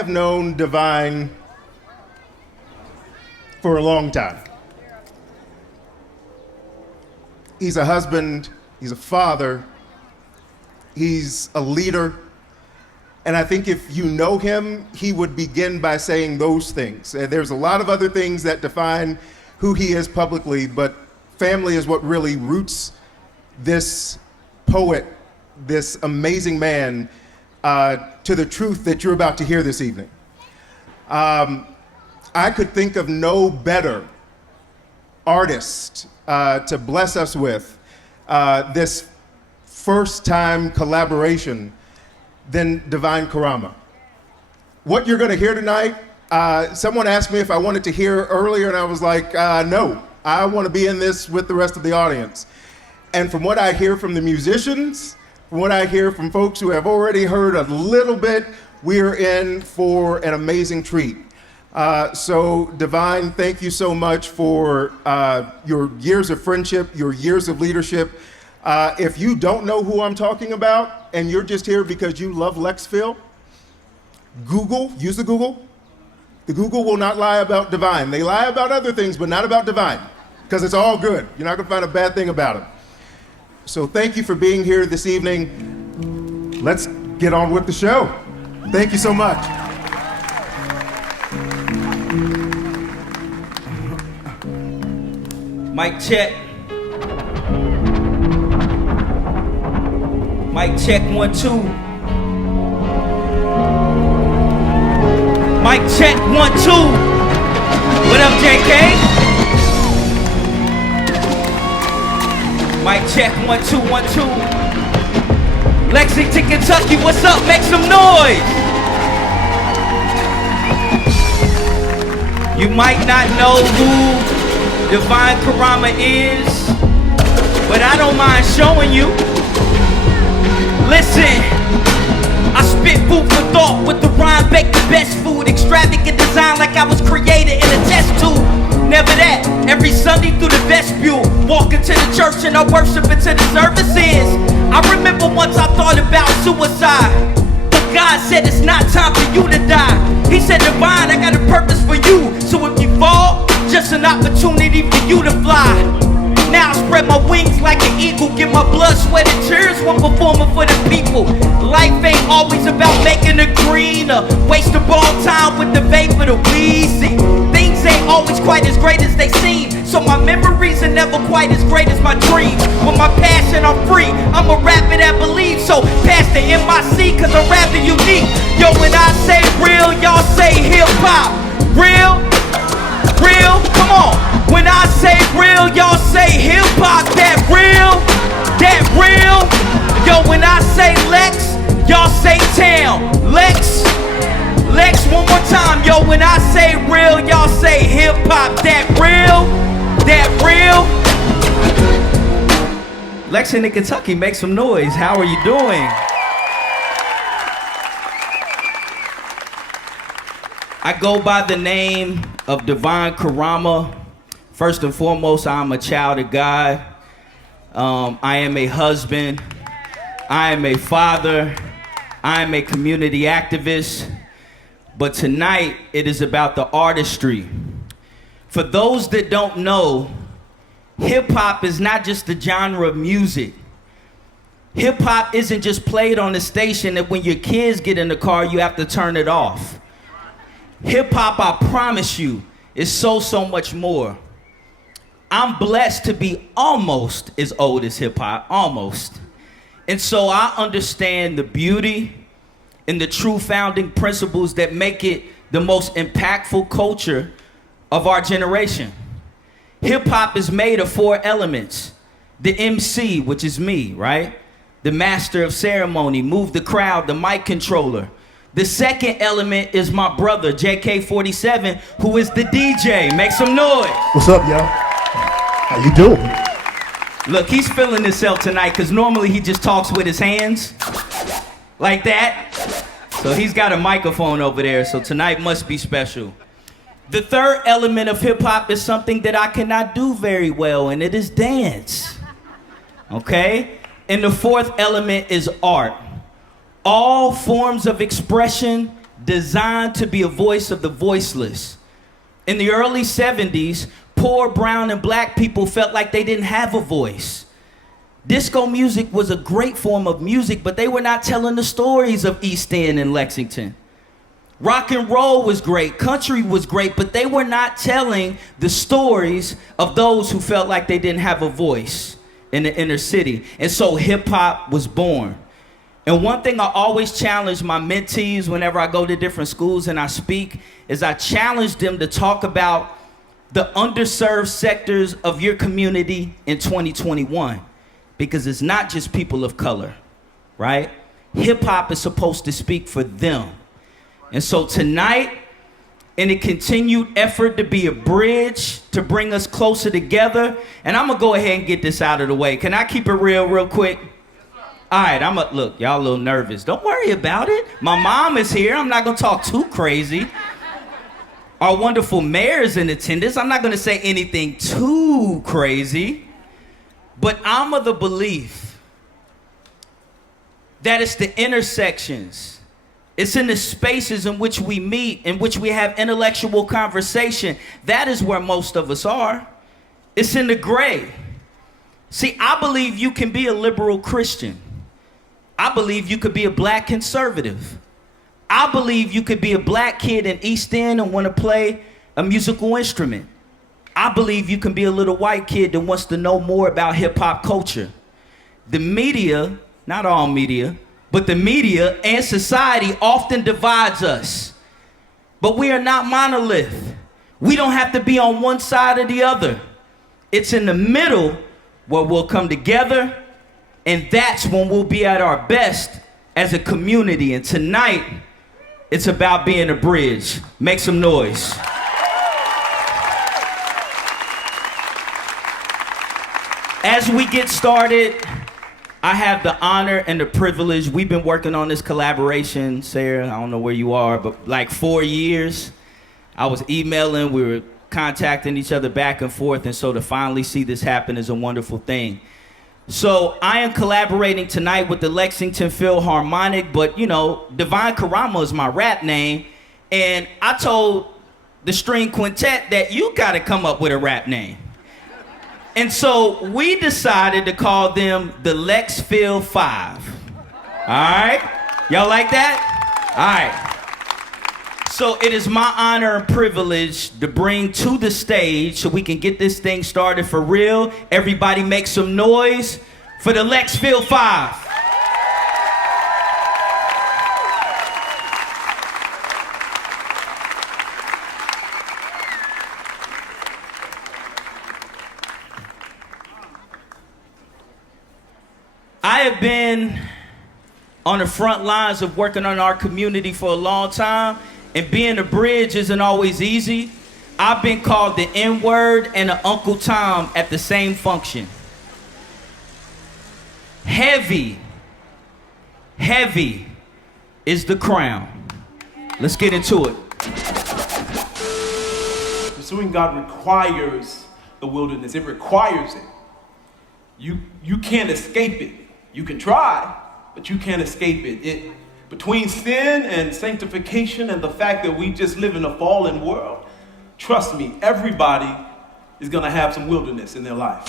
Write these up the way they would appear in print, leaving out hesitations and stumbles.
have known Devine for a long time. He's a husband, he's a father, he's a leader, and I think if you know him, he would begin by saying those things. There's a lot of other things that define who he is publicly, but family is what really roots this poet, this amazing man, to the truth that you're about to hear this evening. I could think of no better artist to bless us with this first-time collaboration than Devine Carama. What you're gonna hear tonight, someone asked me if I wanted to hear earlier, and I was like, no, I wanna be in this with the rest of the audience. And from what I hear from the musicians, from what I hear from folks who have already heard a little bit, we're in for an amazing treat. So Devine, thank you so much for your years of friendship, your years of leadership. If you don't know who I'm talking about, and you're just here because you love LexPhil, Google, use the Google. The Google will not lie about Devine. They lie about other things, but not about Devine, because it's all good. You're not gonna find a bad thing about him. So thank you for being here this evening. Let's get on with the show. Thank you so much. Mic check. Mic check, 1, 2. Mic check, 1, 2. What up, JK? Mic check, 1, 2, 1, 2. Lexington, Kentucky, what's up? Make some noise. You might not know who Devine Carama is, but I don't mind showing you. Listen, I spit food for thought with the rhyme, bake the best food, extravagant design like I was created in a test tube. Never that, every Sunday through the vestibule, walking to the church and I worship until the service ends. I remember once I thought about suicide, but God said it's not time for you to die. He said, Devine, I got a purpose for you, so if you fall, just an opportunity for you to fly. Now I spread my wings like an eagle, get my blood, sweat, and tears when performing for the people. Life ain't always about making it green or waste of all time with the vapor, the weed. See, things ain't always quite as great as they seem, so my memories are never quite as great as my dreams. With my passion, I'm free, I'm a rapper that believes, so pass the MIC, cause I'm rather unique. Yo, when I say real, y'all say hip-hop. Real? Real? Come on. When I say real, y'all say hip-hop. That real? That real? Yo, when I say Lex, y'all say town. Lex? Lex, one more time. Yo, when I say real, y'all say hip-hop. That real? That real? Lexington, Kentucky, make some noise. How are you doing? I go by the name of Devine Carama. First and foremost, I'm a child of God. I am a husband. I am a father. I am a community activist. But tonight, it is about the artistry. For those that don't know, hip-hop is not just the genre of music. Hip-hop isn't just played on the station that when your kids get in the car, you have to turn it off. Hip-hop, I promise you, is so much more. I'm blessed to be almost as old as hip-hop, almost. And so I understand the beauty and the true founding principles that make it the most impactful culture of our generation. Hip-hop is made of 4 elements. The MC, which is me, right? The master of ceremony, move the crowd, the mic controller. The second element is my brother, JK47, who is the DJ. Make some noise. What's up, y'all? How you doing? Look, he's feeling himself tonight because normally he just talks with his hands like that. So he's got a microphone over there, so tonight must be special. The third element of hip-hop is something that I cannot do very well, and it is dance. Okay? And the fourth element is art. All forms of expression designed to be a voice of the voiceless. In the early 70s, poor brown and black people felt like they didn't have a voice. Disco music was a great form of music, but they were not telling the stories of East End and Lexington. Rock and roll was great, country was great, but they were not telling the stories of those who felt like they didn't have a voice in the inner city. And so hip hop was born. And one thing I always challenge my mentees whenever I go to different schools and I speak is I challenge them to talk about the underserved sectors of your community in 2021. Because it's not just people of color, right? Hip hop is supposed to speak for them. And so tonight, in a continued effort to be a bridge to bring us closer together, and I'm gonna go ahead and get this out of the way. Can I keep it real quick? All right, look, y'all a little nervous. Don't worry about it. My mom is here. I'm not gonna talk too crazy. Our wonderful mayor's in attendance. I'm not gonna say anything too crazy, but I'm of the belief that it's the intersections, it's in the spaces in which we meet, in which we have intellectual conversation. That is where most of us are. It's in the gray. See, I believe you can be a liberal Christian. I believe you could be a black conservative. I believe you could be a black kid in East End and want to play a musical instrument. I believe you can be a little white kid that wants to know more about hip hop culture. The media, not all media, but the media and society often divides us. But we are not monolith. We don't have to be on one side or the other. It's in the middle where we'll come together, and that's when we'll be at our best as a community. And tonight, it's about being a bridge. Make some noise. As we get started, I have the honor and the privilege. We've been working on this collaboration, Sarah, I don't know where you are, but like 4 years. I was emailing, we were contacting each other back and forth, and so to finally see this happen is a wonderful thing. So I am collaborating tonight with the Lexington Philharmonic, but you know, Devine Carama is my rap name, and I told the string quintet that you gotta come up with a rap name. And so we decided to call them the LexPhil 5. All right? Y'all like that? All right. So it is my honor and privilege to bring to the stage so we can get this thing started for real. Everybody make some noise for the LexPhil 5. I have been on the front lines of working on our community for a long time, and being a bridge isn't always easy. I've been called the N-word and the Uncle Tom at the same function. Heavy is the crown. Let's get into it. Pursuing God requires the wilderness. It requires it. You can't escape it. You can try, but you can't escape it. Between sin and sanctification and the fact that we just live in a fallen world, trust me, everybody is going to have some wilderness in their life.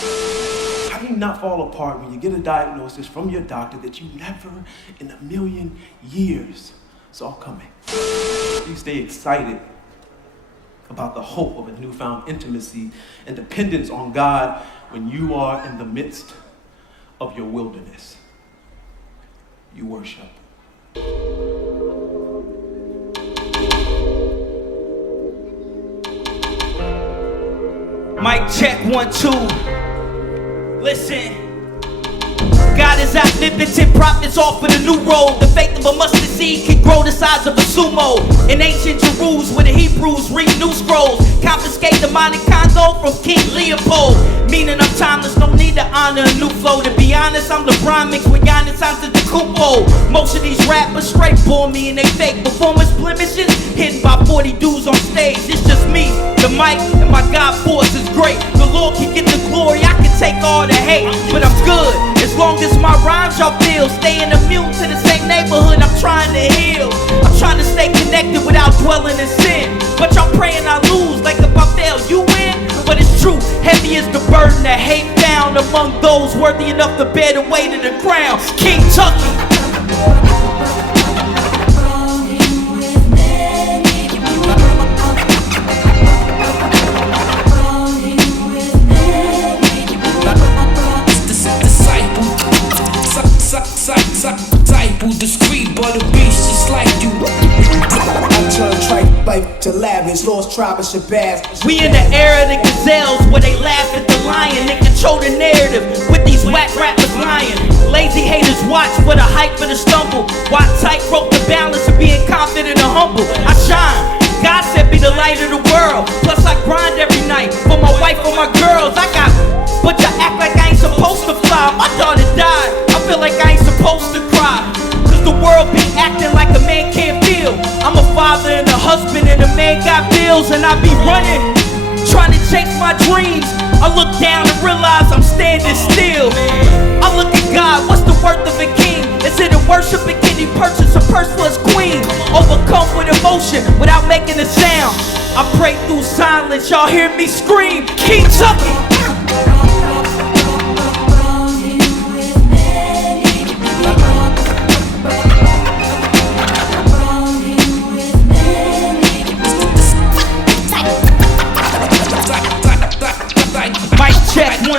How do you not fall apart when you get a diagnosis from your doctor that you never in a million years saw coming? You stay excited about the hope of a newfound intimacy and dependence on God when you are in the midst of your wilderness. You worship. Mic check 1 2. Listen. God is omnipotent, prophets offer the new road. The faith of a mustard seed can grow the size of a sumo. In ancient Jerusalem, where the Hebrews read new scrolls, confiscate demonic Congo from King Leopold. Meaning I'm timeless, no need to honor a new flow. To be honest, I'm LeBron mixed with Giannis Antetokounmpo. Most of these rappers straight bore me and they fake performance blemishes, hidden by 40 dudes on stage. It's just me, the mic, and my God force is great. The Lord can get the glory, I can take all the hate, but I'm good as long as my rhymes y'all feel. Staying immune to the same neighborhood I'm trying to heal. I'm trying to stay connected without dwelling in sin. But y'all praying I lose, like if I fail, you win. But it's true, heavy is the burden that hate found among those worthy enough to bear the weight of the crown. King Tucky. Disciple, discreet, but a beast just like you. I turn trite life to lavish, lost tribe of Shabazz. We in the era of the gazelles where they laugh at the lion. They control the narrative with these whack rappers lying. Lazy haters watch for the hype and the stumble. Why tightrope the balance of being confident and humble. I shine. God said be the light of the world. Plus I grind every night for my wife, for my girls. I got, but you act like I ain't supposed to fly. My daughter died. I feel like I ain't supposed to cry. Cause the world be acting like a man can't feel. I'm a father and a husband and a man got bills. And I be running, trying to chase my dreams. I look down and realize I'm standing still. I look at God, what's the worth of a king? Is it a worshiping kid he purchased a purse for his queen? Overcome with emotion without making a sound. I pray through silence, y'all hear me scream. King Tucky. Check 1, 2.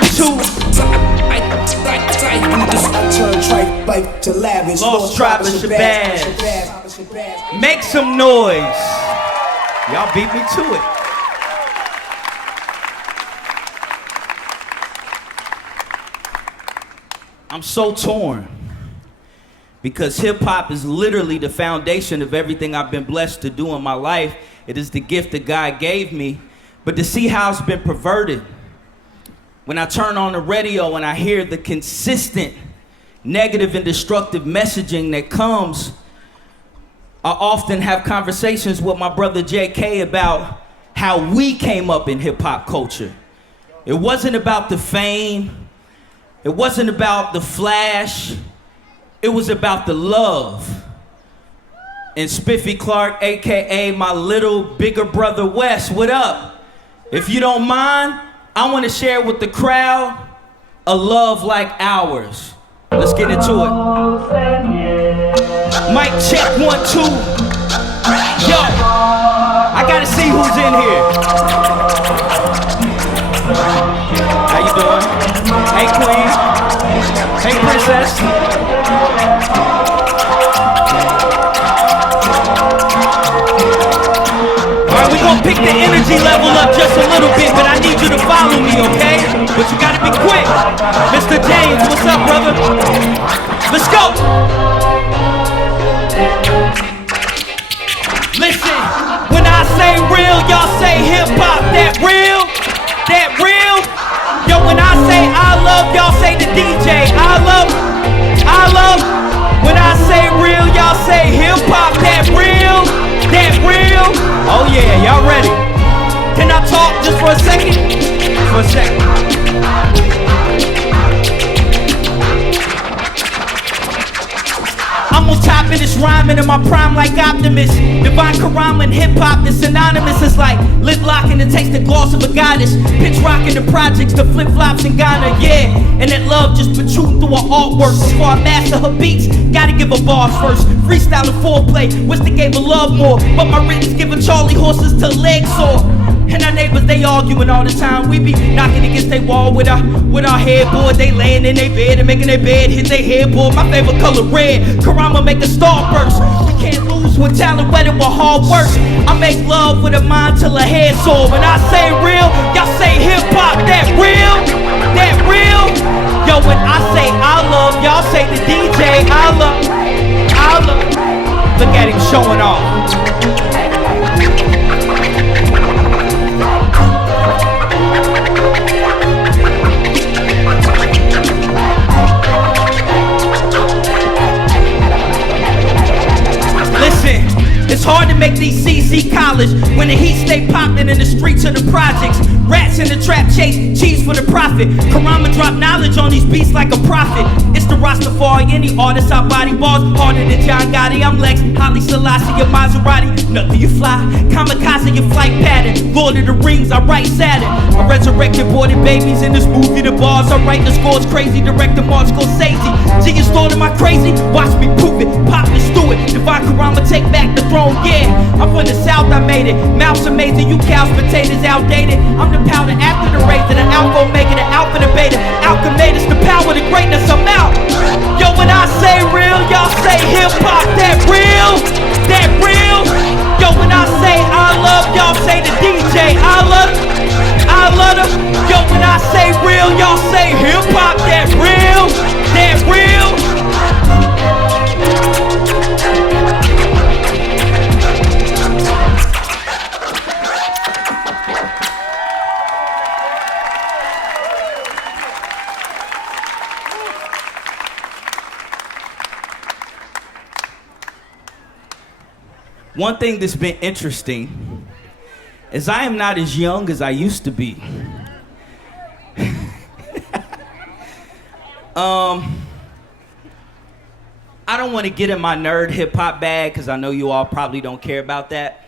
I turn trite life to lavish, lost tribe of Shabazz. Make some noise. Y'all beat me to it. I'm so torn because hip hop is literally the foundation of everything I've been blessed to do in my life. It is the gift that God gave me, but to see how it's been perverted. When I turn on the radio and I hear the consistent negative and destructive messaging that comes, I often have conversations with my brother JK about how we came up in hip hop culture. It wasn't about the fame. It wasn't about the flash. It was about the love. And Spiffy Clark, AKA my little bigger brother Wes, what up? If you don't mind, I want to share with the crowd a love like ours. Let's get into it. Mic check 1, 2. Yo, I gotta see who's in here. How you doing? Hey queen. Hey princess. Alright, we gonna pick the energy level up just a little bit, but I need you to follow me, okay? But you gotta be quick. Mr. James, what's up, brother? Let's go! Listen, when I say real, y'all say hip-hop. That real? That real? Yo, when I say I love, y'all say the DJ. I love. When I say real, y'all say hip-hop. That real? That real? Oh yeah, y'all ready? Can I talk just for a second? For a second. I'm on top of this rhyming in my prime like Optimus. Devine Carama and hip-hop is synonymous. It's like lip-locking and taste the gloss of a goddess. Pitch rocking the projects, the flip-flops in Ghana, yeah. And that love just protrude through her artwork. Before I master her beats, gotta give her bars first. Freestyle and foreplay, wish they gave her love more. But my written's giving Charlie horses till legs sore. And our neighbors, they arguing all the time. We be knocking against their wall with our headboard. They laying in their bed and making their bed hit their headboard. My favorite color red, Karama make a star burst. We can't lose with talent, wedded with hard work. I make love with a mind till her head sore. When I say real, y'all say hip hop. That real? That real? Yo, when I say I love, y'all say the DJ. I love. Look at him showing off. It's hard to make these CC college when the heat stay poppin' in the streets of the projects. Rats in the trap chase, cheese for the profit. Karama drop knowledge on these beats like a prophet. It's the Rastafari, any artist I body bars harder than John Gotti. I'm Lex, Holly Selassie, your Maserati. Nothing you fly, kamikaze your flight pattern. Lord of the Rings, I write Saturn. I resurrect aborted babies in this movie, the bars. I write the scores crazy, director Mark Scorsese. See you starting my crazy? Watch me prove it, pop this through it. Devine Carama take back the throne, yeah. I'm from the south, I made it. Mouth's amazing, you cows, potatoes outdated. I'm the powder after the razor, the alpha omega, the alpha, the beta. Alchematus, the power, the greatness, I'm out. Yo, when I say real, y'all say hip hop, that real, that real. Yo, when I say I love, y'all say the DJ, I love them. Yo, when I say real, y'all say hip hop, that real, that real. One thing that's been interesting is I am not as young as I used to be. I don't want to get in my nerd hip-hop bag because I know you all probably don't care about that.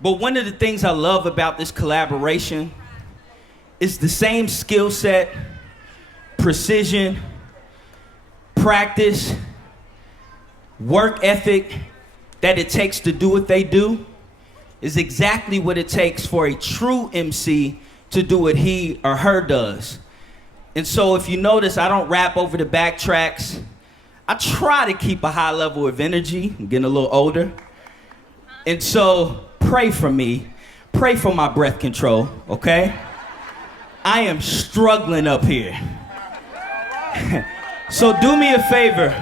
But one of the things I love about this collaboration is the same skill set, precision, practice, work ethic that it takes to do what they do is exactly what it takes for a true MC to do what he or her does. And so if you notice, I don't rap over the backtracks. I try to keep a high level of energy. I'm getting a little older. And so pray for me. Pray for my breath control, okay? I am struggling up here. So do me a favor.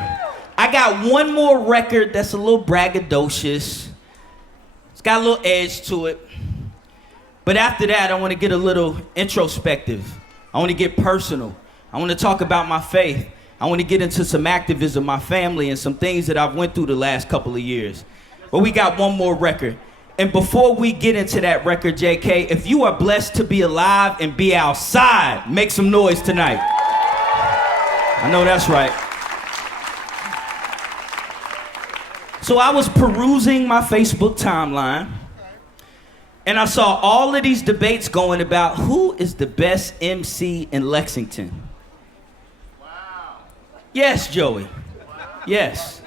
I got one more record that's a little braggadocious. It's got a little edge to it. But after that, I want to get a little introspective. I want to get personal. I want to talk about my faith. I want to get into some activism, my family, and some things that I've went through the last couple of years. But we got one more record. And before we get into that record, JK, if you are blessed to be alive and be outside, make some noise tonight. I know that's right. So I was perusing my Facebook timeline, and I saw all of these debates going about who is the best MC in Lexington. Wow. Yes, Joey. Wow. Yes.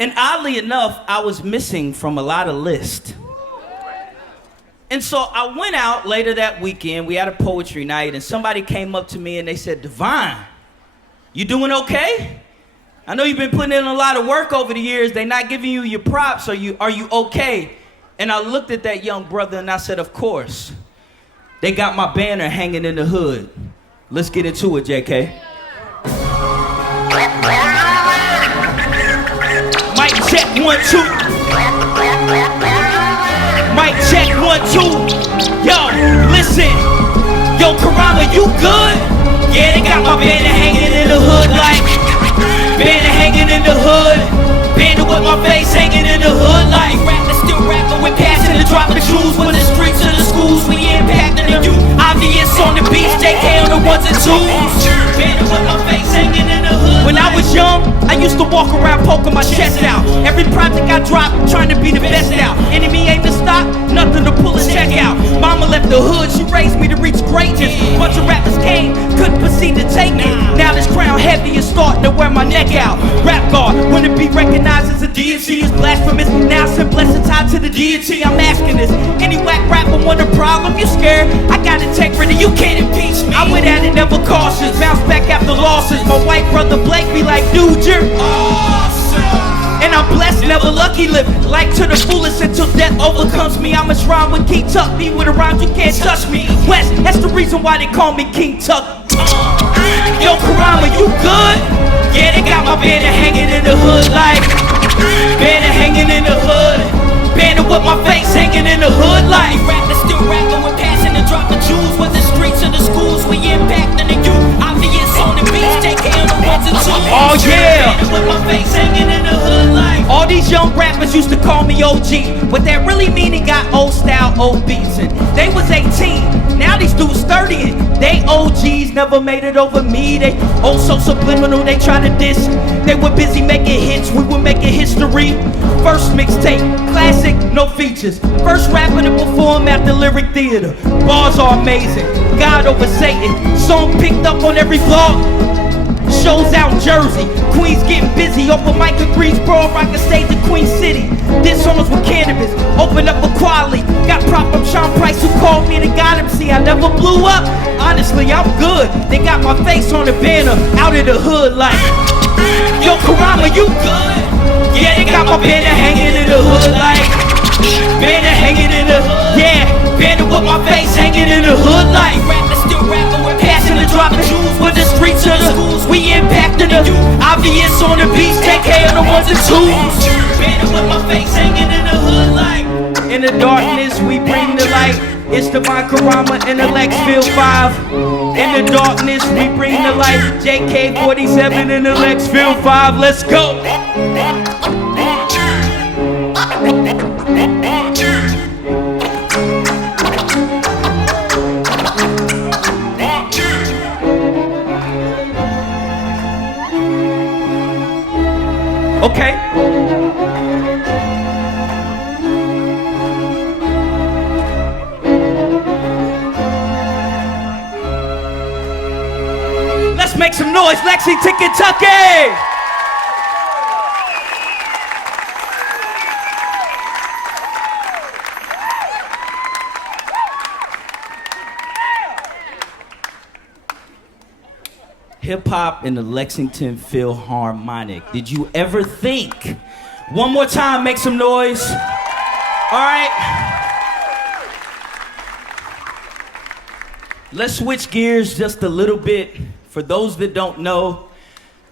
And oddly enough, I was missing from a lot of lists. And so I went out later that weekend. We had a poetry night, and somebody came up to me and they said, Devine, you doing okay? I know you've been putting in a lot of work over the years. They're not giving you your props. Are you okay? And I looked at that young brother and I said, of course. They got my banner hanging in the hood. Let's get into it, JK. Mic check 1, 2. Mic check 1, 2. Yo, listen. Yo, Karama, you good? Yeah, they got my banner hanging in the hood like. Banner hanging in the hood. Banner with my face hanging in the hood like. Rapping, still rapping with passion and dropping jewels. With the streets of the schools, we impacting the youth. Obvious on the beats, JK on the 1s and 2s. Banner with my face hanging in the hood. When I was young, I used to walk around poking my chest out. Every project I dropped, trying to be the best out. Enemy ain't to stop, nothing to pull a check out. Mama left the hood, she raised me to reach greatness. Bunch of rappers came, couldn't proceed to take me. Now this crown heavy is starting to wear my neck out. Rap God, wouldn't be recognized as a deity is blasphemous. Now send blessings tied to the deity, I'm asking this. Any whack rapper want a problem, you scared? I got integrity, you can't impeach me. I went at it never cautious, bounce back after losses. My white brother Blake be like, dude, you're awesome. And I'm blessed, never lucky, live like to the fullest until death overcomes me. I'm a shrine with King Tuck, me with a rhyme, you can't touch me. West, that's the reason why they call me King Tuck. Yo, Karama, you good? Yeah, they got my banner hanging in the hood like. Banner hanging in the hood. Banner with my face hanging in the hood like. Rapping, still rapping with passion and dropping jewels. With the streets of the schools, we impacting the youth. Obvious on the beats, JK on the 1s and 2s. Oh yeah! Banner with my face hanging in the hood like. All these young rappers used to call me OG. What that really mean, he got old style old beats and they was 18. Now these dudes 30 and they OGs never made it over me. They oh so subliminal, they try to diss. They were busy making hits, we were making history. First mixtape, classic, no features. First rapper to perform at the Lyric Theater. Bars are amazing, God over Satan. Song picked up on every blog. Shows out in Jersey, Queens getting busy. Open mic in Greensboro, I can stage in Queen City. Did songs with cannabis, open up equality. Got prop from Sean Price who called me and got him. See, I never blew up, honestly I'm good. They got my face on the banner, out of the hood like, yo Karama, you good? Yeah, they got my banner hanging in the hood like, banner hanging in the, yeah, banner with my face hanging in the hood like, rapping still rapping, we're passing and dropping jewels with the streets of the schools. We impacting the obvious on the beats, take care of the ones and twos. Banner with my face hanging in the hood like, in the darkness we bring the light. It's Devine Carama and the LexPhil 5. In the darkness we bring the light. JK47 and the LexPhil 5. Let's go. Okay. Let's make some noise, Lexington, Kentucky! Hip-hop in the Lexington Philharmonic. Did you ever think? One more time, make some noise. All right. Let's switch gears just a little bit. For those that don't know,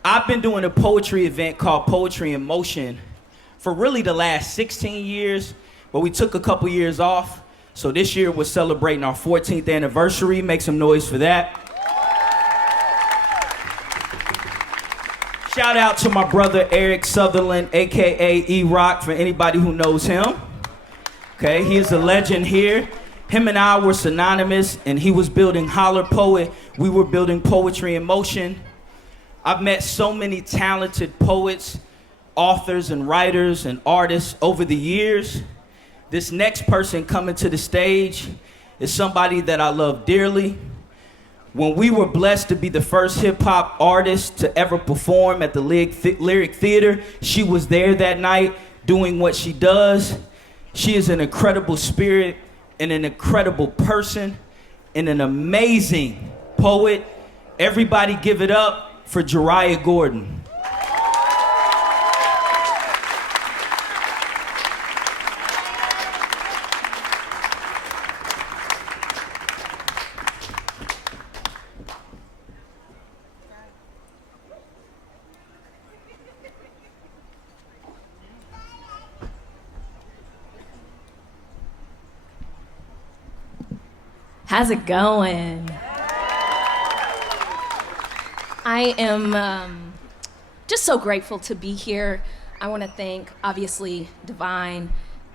I've been doing a poetry event called Poetry in Motion for really the last 16 years, but we took a couple years off. So this year we're celebrating our 14th anniversary. Make some noise for that. Shout out to my brother Eric Sutherland, AKA E-Rock, for anybody who knows him. Okay, he is a legend here. Him and I were synonymous, and he was building Holler Poet. We were building Poetry in Motion. I've met so many talented poets, authors, and writers, and artists over the years. This next person coming to the stage is somebody that I love dearly. When we were blessed to be the first hip-hop artist to ever perform at the Lyric Theater, she was there that night doing what she does. She is an incredible spirit and an incredible person and an amazing poet. Everybody give it up for Jaria Gordon. How's it going? I am just so grateful to be here. I want to thank, obviously, Devine,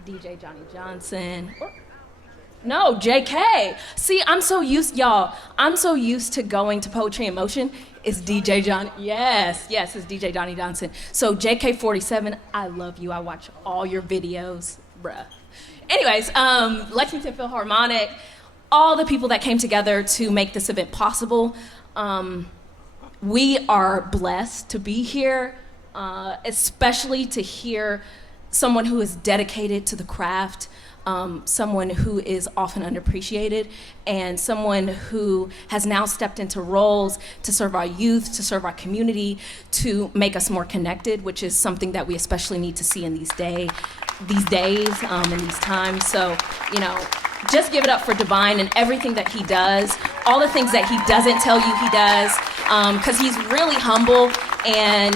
DJ Johnny Johnson. No, JK. See, I'm so used to going to Poetry in Motion. It's DJ Johnny. Yes, it's DJ Johnny Johnson. So JK47, I love you. I watch all your videos, bruh. Anyways, Lexington Philharmonic, all the people that came together to make this event possible. We are blessed to be here, especially to hear someone who is dedicated to the craft, someone who is often underappreciated, and someone who has now stepped into roles to serve our youth, to serve our community, to make us more connected, which is something that we especially need to see in these days, in these times. So, just give it up for Devine and everything that he does, all the things that he doesn't tell you he does, because he's really humble, and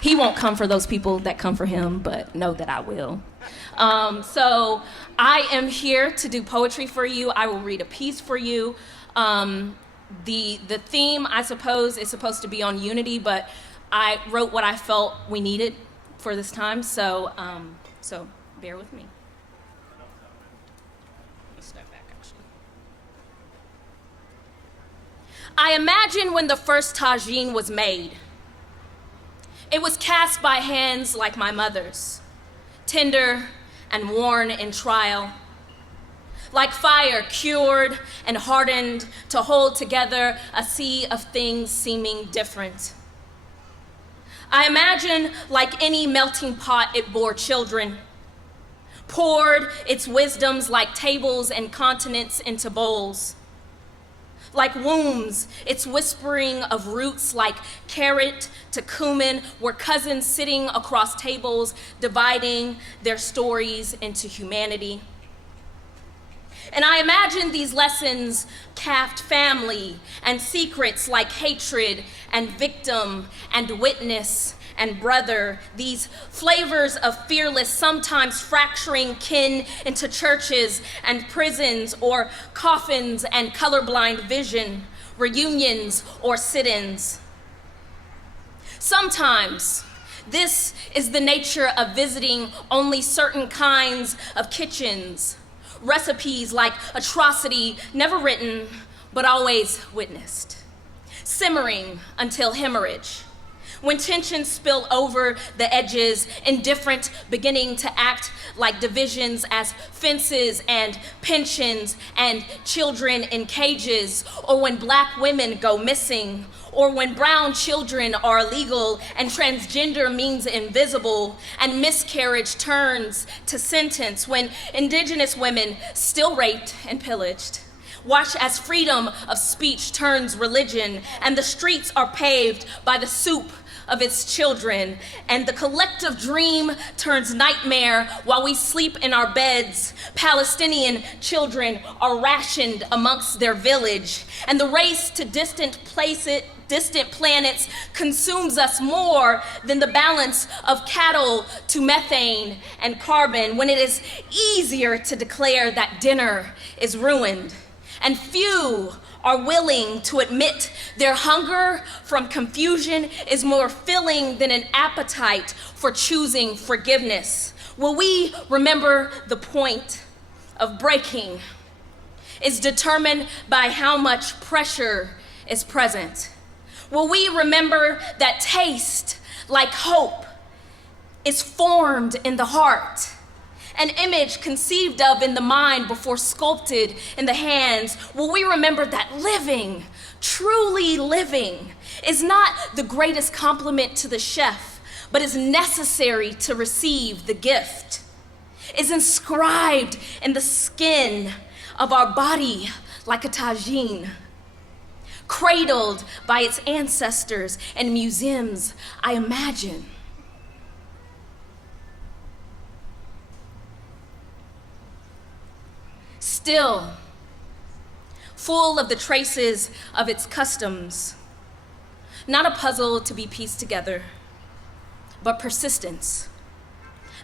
he won't come for those people that come for him, but know that I will. So I am here to do poetry for you. I will read a piece for you. The theme, I suppose, is supposed to be on unity, but I wrote what I felt we needed for this time, so bear with me. step back, actually. I imagine when the first tagine was made. It was cast by hands like my mother's, tender and worn in trial. Like fire cured and hardened to hold together a sea of things seeming different. I imagine like any melting pot it bore children, poured its wisdoms like tables and continents into bowls. Like wombs, its whispering of roots like carrot to cumin were cousins sitting across tables, dividing their stories into humanity. And I imagine these lessons calved family and secrets like hatred and victim and witness and brother, these flavors of fearless, sometimes fracturing kin into churches and prisons or coffins and colorblind vision, reunions or sit-ins. Sometimes this is the nature of visiting only certain kinds of kitchens, recipes like atrocity, never written, but always witnessed, simmering until hemorrhage. When tensions spill over the edges, indifferent beginning to act like divisions as fences and pensions and children in cages, or when black women go missing, or when brown children are illegal and transgender means invisible and miscarriage turns to sentence, when indigenous women still raped and pillaged. Watch as freedom of speech turns religion and the streets are paved by the soup of its children, and the collective dream turns nightmare while we sleep in our beds. Palestinian children are rationed amongst their village, and the race to distant planets consumes us more than the balance of cattle to methane and carbon, when it is easier to declare that dinner is ruined. And few are willing to admit their hunger from confusion is more filling than an appetite for choosing forgiveness. Will we remember the point of breaking is determined by how much pressure is present? Will we remember that taste, like hope, is formed in the heart? An image conceived of in the mind before sculpted in the hands. Will we remember that living, truly living, is not the greatest compliment to the chef, but is necessary to receive the gift, is inscribed in the skin of our body like a tagine, cradled by its ancestors and museums, I imagine. Still, full of the traces of its customs, not a puzzle to be pieced together, but persistence,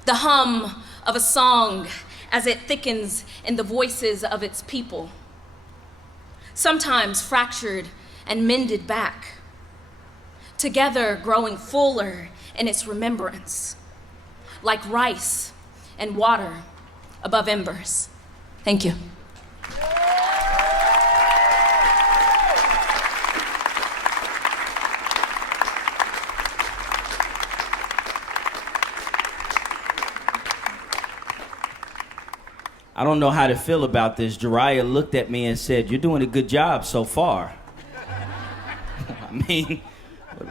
the hum of a song as it thickens in the voices of its people, sometimes fractured and mended back, together growing fuller in its remembrance, like rice and water above embers. Thank you. I don't know how to feel about this. Jariah looked at me and said, "You're doing a good job so far." I mean,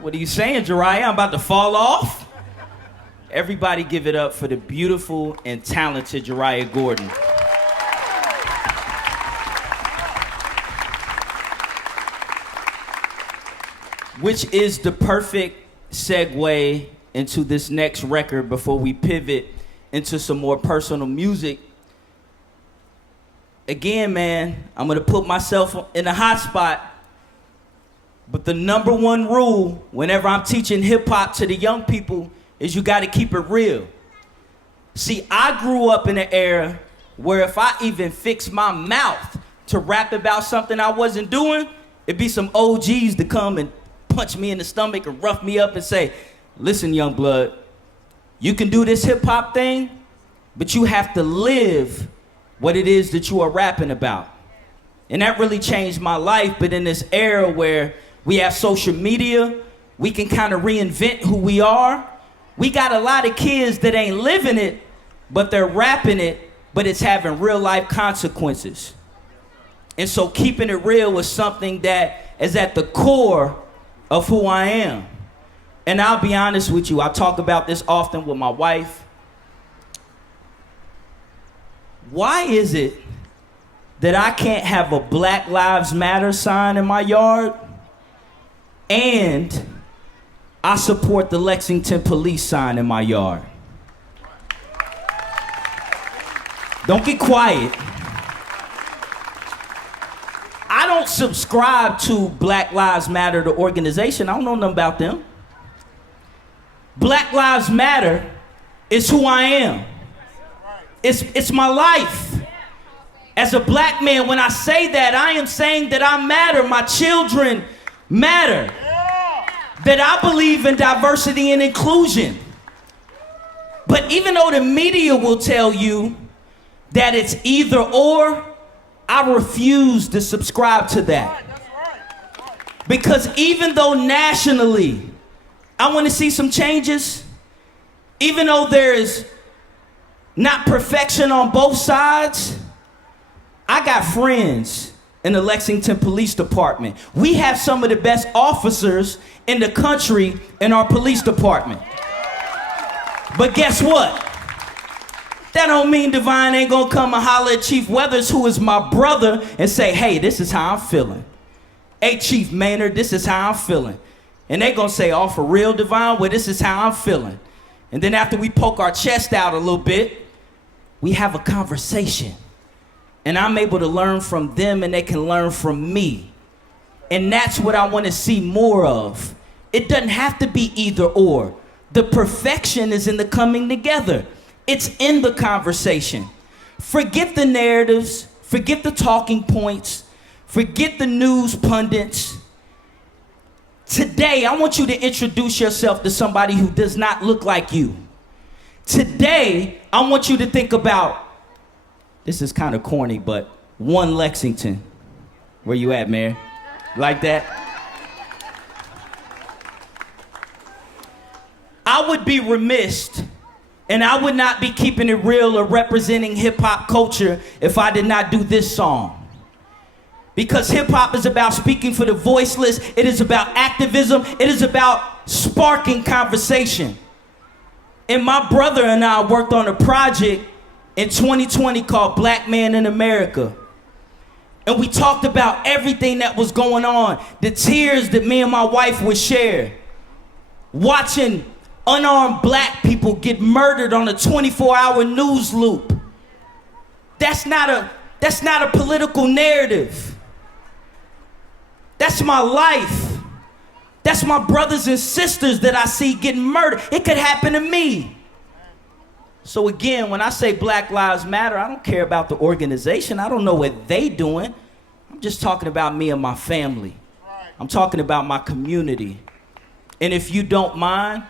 what are you saying, Jariah? I'm about to fall off? Everybody give it up for the beautiful and talented Jaria Gordon. Which is the perfect segue into this next record before we pivot into some more personal music. Again, man, I'm gonna put myself in a hot spot, but the number one rule whenever I'm teaching hip hop to the young people is you gotta keep it real. See, I grew up in an era where if I even fixed my mouth to rap about something I wasn't doing, it'd be some OGs to come and punch me in the stomach and rough me up and say, "Listen, young blood, you can do this hip hop thing, but you have to live what it is that you are rapping about. And that really changed my life. But in this era where we have social media, we can kind of reinvent who we are. We got a lot of kids that ain't living it, but they're rapping it, but it's having real life consequences. And so keeping it real is something that is at the core of who I am. And I'll be honest with you, I talk about this often with my wife. Why is it that I can't have a Black Lives Matter sign in my yard and I support the Lexington police sign in my yard? Don't get quiet. I don't subscribe to Black Lives Matter, the organization. I don't know nothing about them. Black Lives Matter is who I am. It's my life. As a black man, when I say that, I am saying that I matter. My children matter. That I believe in diversity and inclusion. But even though the media will tell you that it's either or, I refuse to subscribe to that. Because even though nationally, I want to see some changes, even though there is not perfection on both sides, I got friends in the Lexington Police Department. We have some of the best officers in the country in our police department. But guess what? That don't mean Devine ain't gonna come and holler at Chief Weathers, who is my brother, and say, hey, this is how I'm feeling. Hey, Chief Maynard, this is how I'm feeling. And they gonna say, oh, for real, Devine? Well, this is how I'm feeling. And then after we poke our chest out a little bit, we have a conversation. And I'm able to learn from them and they can learn from me. And that's what I want to see more of. It doesn't have to be either or. The perfection is in the coming together. It's in the conversation. Forget the narratives, forget the talking points, forget the news pundits. Today, I want you to introduce yourself to somebody who does not look like you. Today, I want you to think about, this is kind of corny, but one Lexington. Where you at, Mayor? Like that? I would be remiss, and I would not be keeping it real or representing hip-hop culture if I did not do this song. Because hip-hop is about speaking for the voiceless. It is about activism. It is about sparking conversation. And my brother and I worked on a project in 2020 called Black Man in America. And we talked about everything that was going on. The tears that me and my wife would share. Watching unarmed black people get murdered on a 24-hour news loop. That's not a political narrative. That's my life. That's my brothers and sisters that I see getting murdered. It could happen to me. So again, when I say Black Lives Matter, I don't care about the organization. I don't know what they doing. I'm just talking about me and my family. I'm talking about my community. And if you don't mind,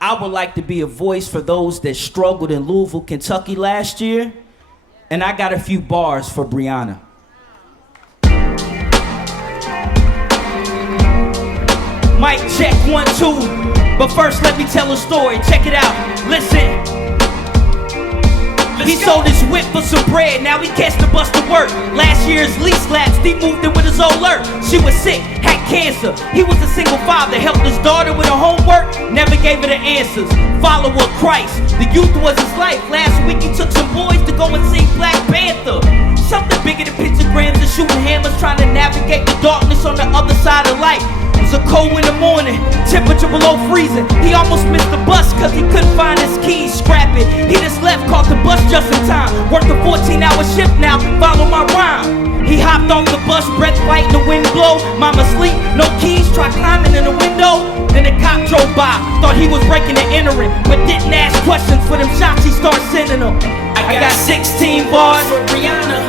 I would like to be a voice for those that struggled in Louisville, Kentucky last year. And I got a few bars for Brianna. Mic check 1, 2. But first let me tell a story. Check it out. Listen. He sold his whip for some bread, now he catch the bus to work. Last year's lease lapsed, he moved in with his old lurk. She was sick, had cancer. He was a single father, helped his daughter with her homework, never gave her the answers. Follower of Christ, the youth was his life. Last week he took some boys to go and see Black Panther. Something bigger than pentagrams and shooting hammers, trying to navigate the darkness on the other side of light. It was a cold winter morning, temperature below freezing. He almost missed the bus cause he couldn't find his keys, scrap it. He just left, caught the bus just in time. Worked a 14-hour shift now, follow my rhyme. He hopped off the bus, breath light, the wind blow. Mama sleep, no keys, tried climbing in the window. Then the cop drove by, thought he was breaking and entering, but didn't ask questions for them shots he started sending them. I got 16 bars for Brianna.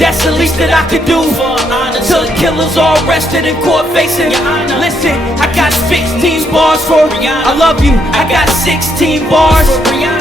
That's the least that I could do. Till the killers all arrested in court facing. Listen, I got 16 bars for Rihanna. I love you. I got 16 bars.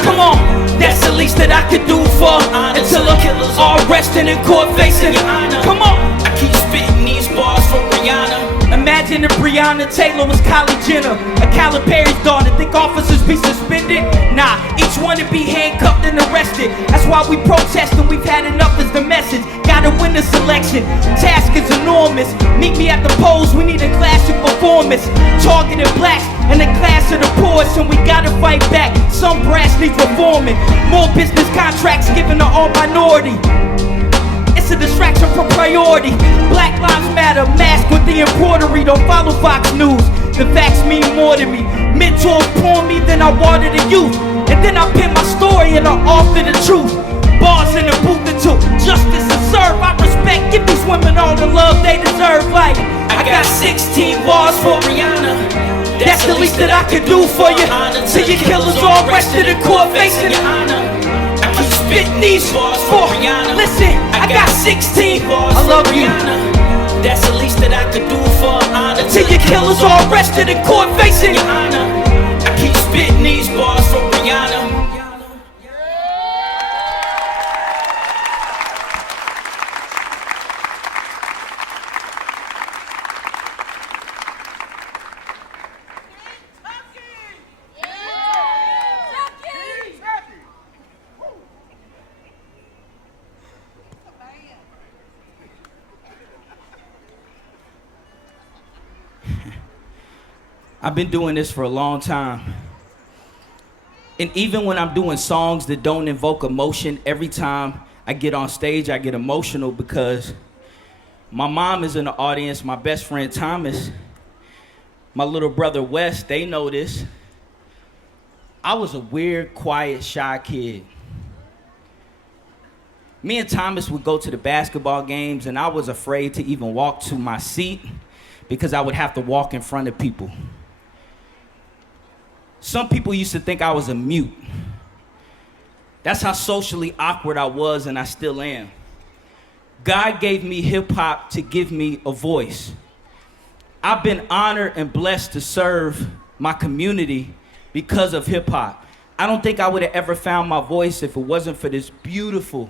Come on, that's the least that I could do for until the killers all arrested in court facing. Come on, I keep spitting these bars for Rihanna. Imagine if Breonna Taylor was Kylie Jenner, a Calipari's daughter. Think officers be suspended? Nah, each one to be handcuffed and arrested. That's why we protest and we've had enough is the message. Gotta win this election, task is enormous. Meet me at the polls, we need a classic performance. Targeted blacks and a class of the poorest, and we gotta fight back. Some brass needs reforming. More business contracts given to all minority. It's a distraction from priority. Black lives matter, mask with the embroidery. Don't follow Fox News, the facts mean more to me. Mentors pour me, then I water the youth. And then I pin my story and I offer the truth. Bars in the booth until justice is served. I respect, give these women all the love they deserve. Like, I got 16 bars for Rihanna. That's the least that I could do for you. Till your killers all arrested in court facing. Spitting these bars for Rihanna. Listen, I got 16 bars. I love you. That's the least that I could do for honor. Till your killers all arrested in court facing. I keep spitting these bars for Rihanna. I've been doing this for a long time. And even when I'm doing songs that don't invoke emotion, every time I get on stage, I get emotional because my mom is in the audience, my best friend Thomas, my little brother Wes, they know this. I was a weird, quiet, shy kid. Me and Thomas would go to the basketball games and I was afraid to even walk to my seat because I would have to walk in front of people. Some people used to think I was a mute. That's how socially awkward I was, and I still am. God gave me hip hop to give me a voice. I've been honored and blessed to serve my community because of hip hop. I don't think I would have ever found my voice if it wasn't for this beautiful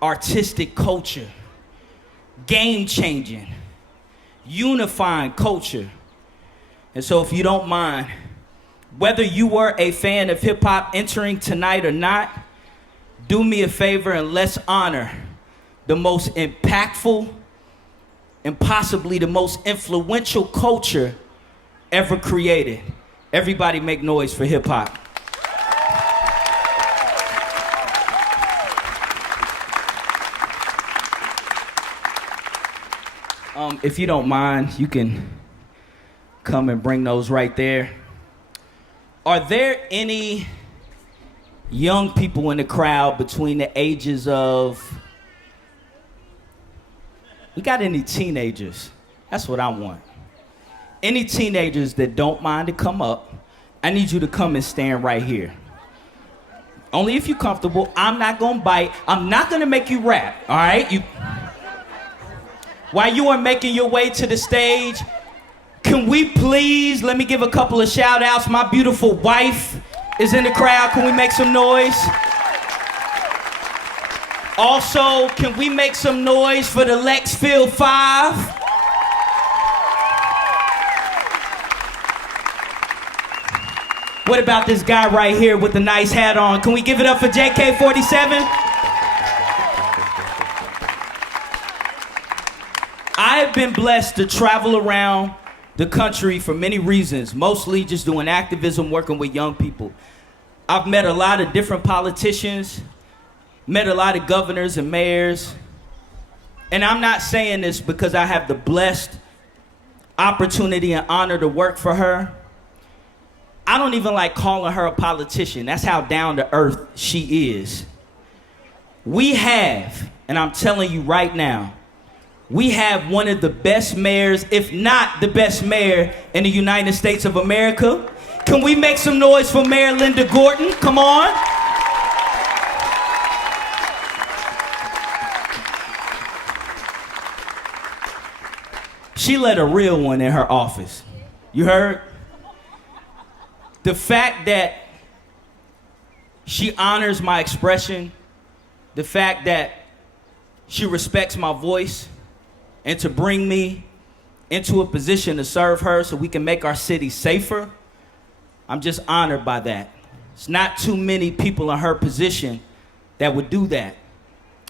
artistic culture, game-changing, unifying culture. And so if you don't mind, whether you were a fan of hip-hop entering tonight or not, do me a favor and let's honor the most impactful and possibly the most influential culture ever created. Everybody make noise for hip-hop. If you don't mind, you can come and bring those right there. Are there any young people in the crowd between the ages of... We got any teenagers? That's what I want. Any teenagers that don't mind to come up, I need you to come and stand right here. Only if you're comfortable. I'm not gonna bite. I'm not gonna make you rap, all right? While you are making your way to the stage, can we please, let me give a couple of shout outs. My beautiful wife is in the crowd. Can we make some noise? Also, can we make some noise for the LexPhil 5? What about this guy right here with the nice hat on? Can we give it up for JK47? I have been blessed to travel around the country for many reasons, mostly just doing activism, working with young people. I've met a lot of different politicians, met a lot of governors and mayors, and I'm not saying this because I have the blessed opportunity and honor to work for her. I don't even like calling her a politician. That's how down to earth she is. We have, and I'm telling you right now, we have one of the best mayors, if not the best mayor in the United States of America. Can we make some noise for Mayor Linda Gordon? Come on. She let a real one in her office. You heard? The fact that she honors my expression, the fact that she respects my voice, and to bring me into a position to serve her so we can make our city safer, I'm just honored by that. It's not too many people in her position that would do that.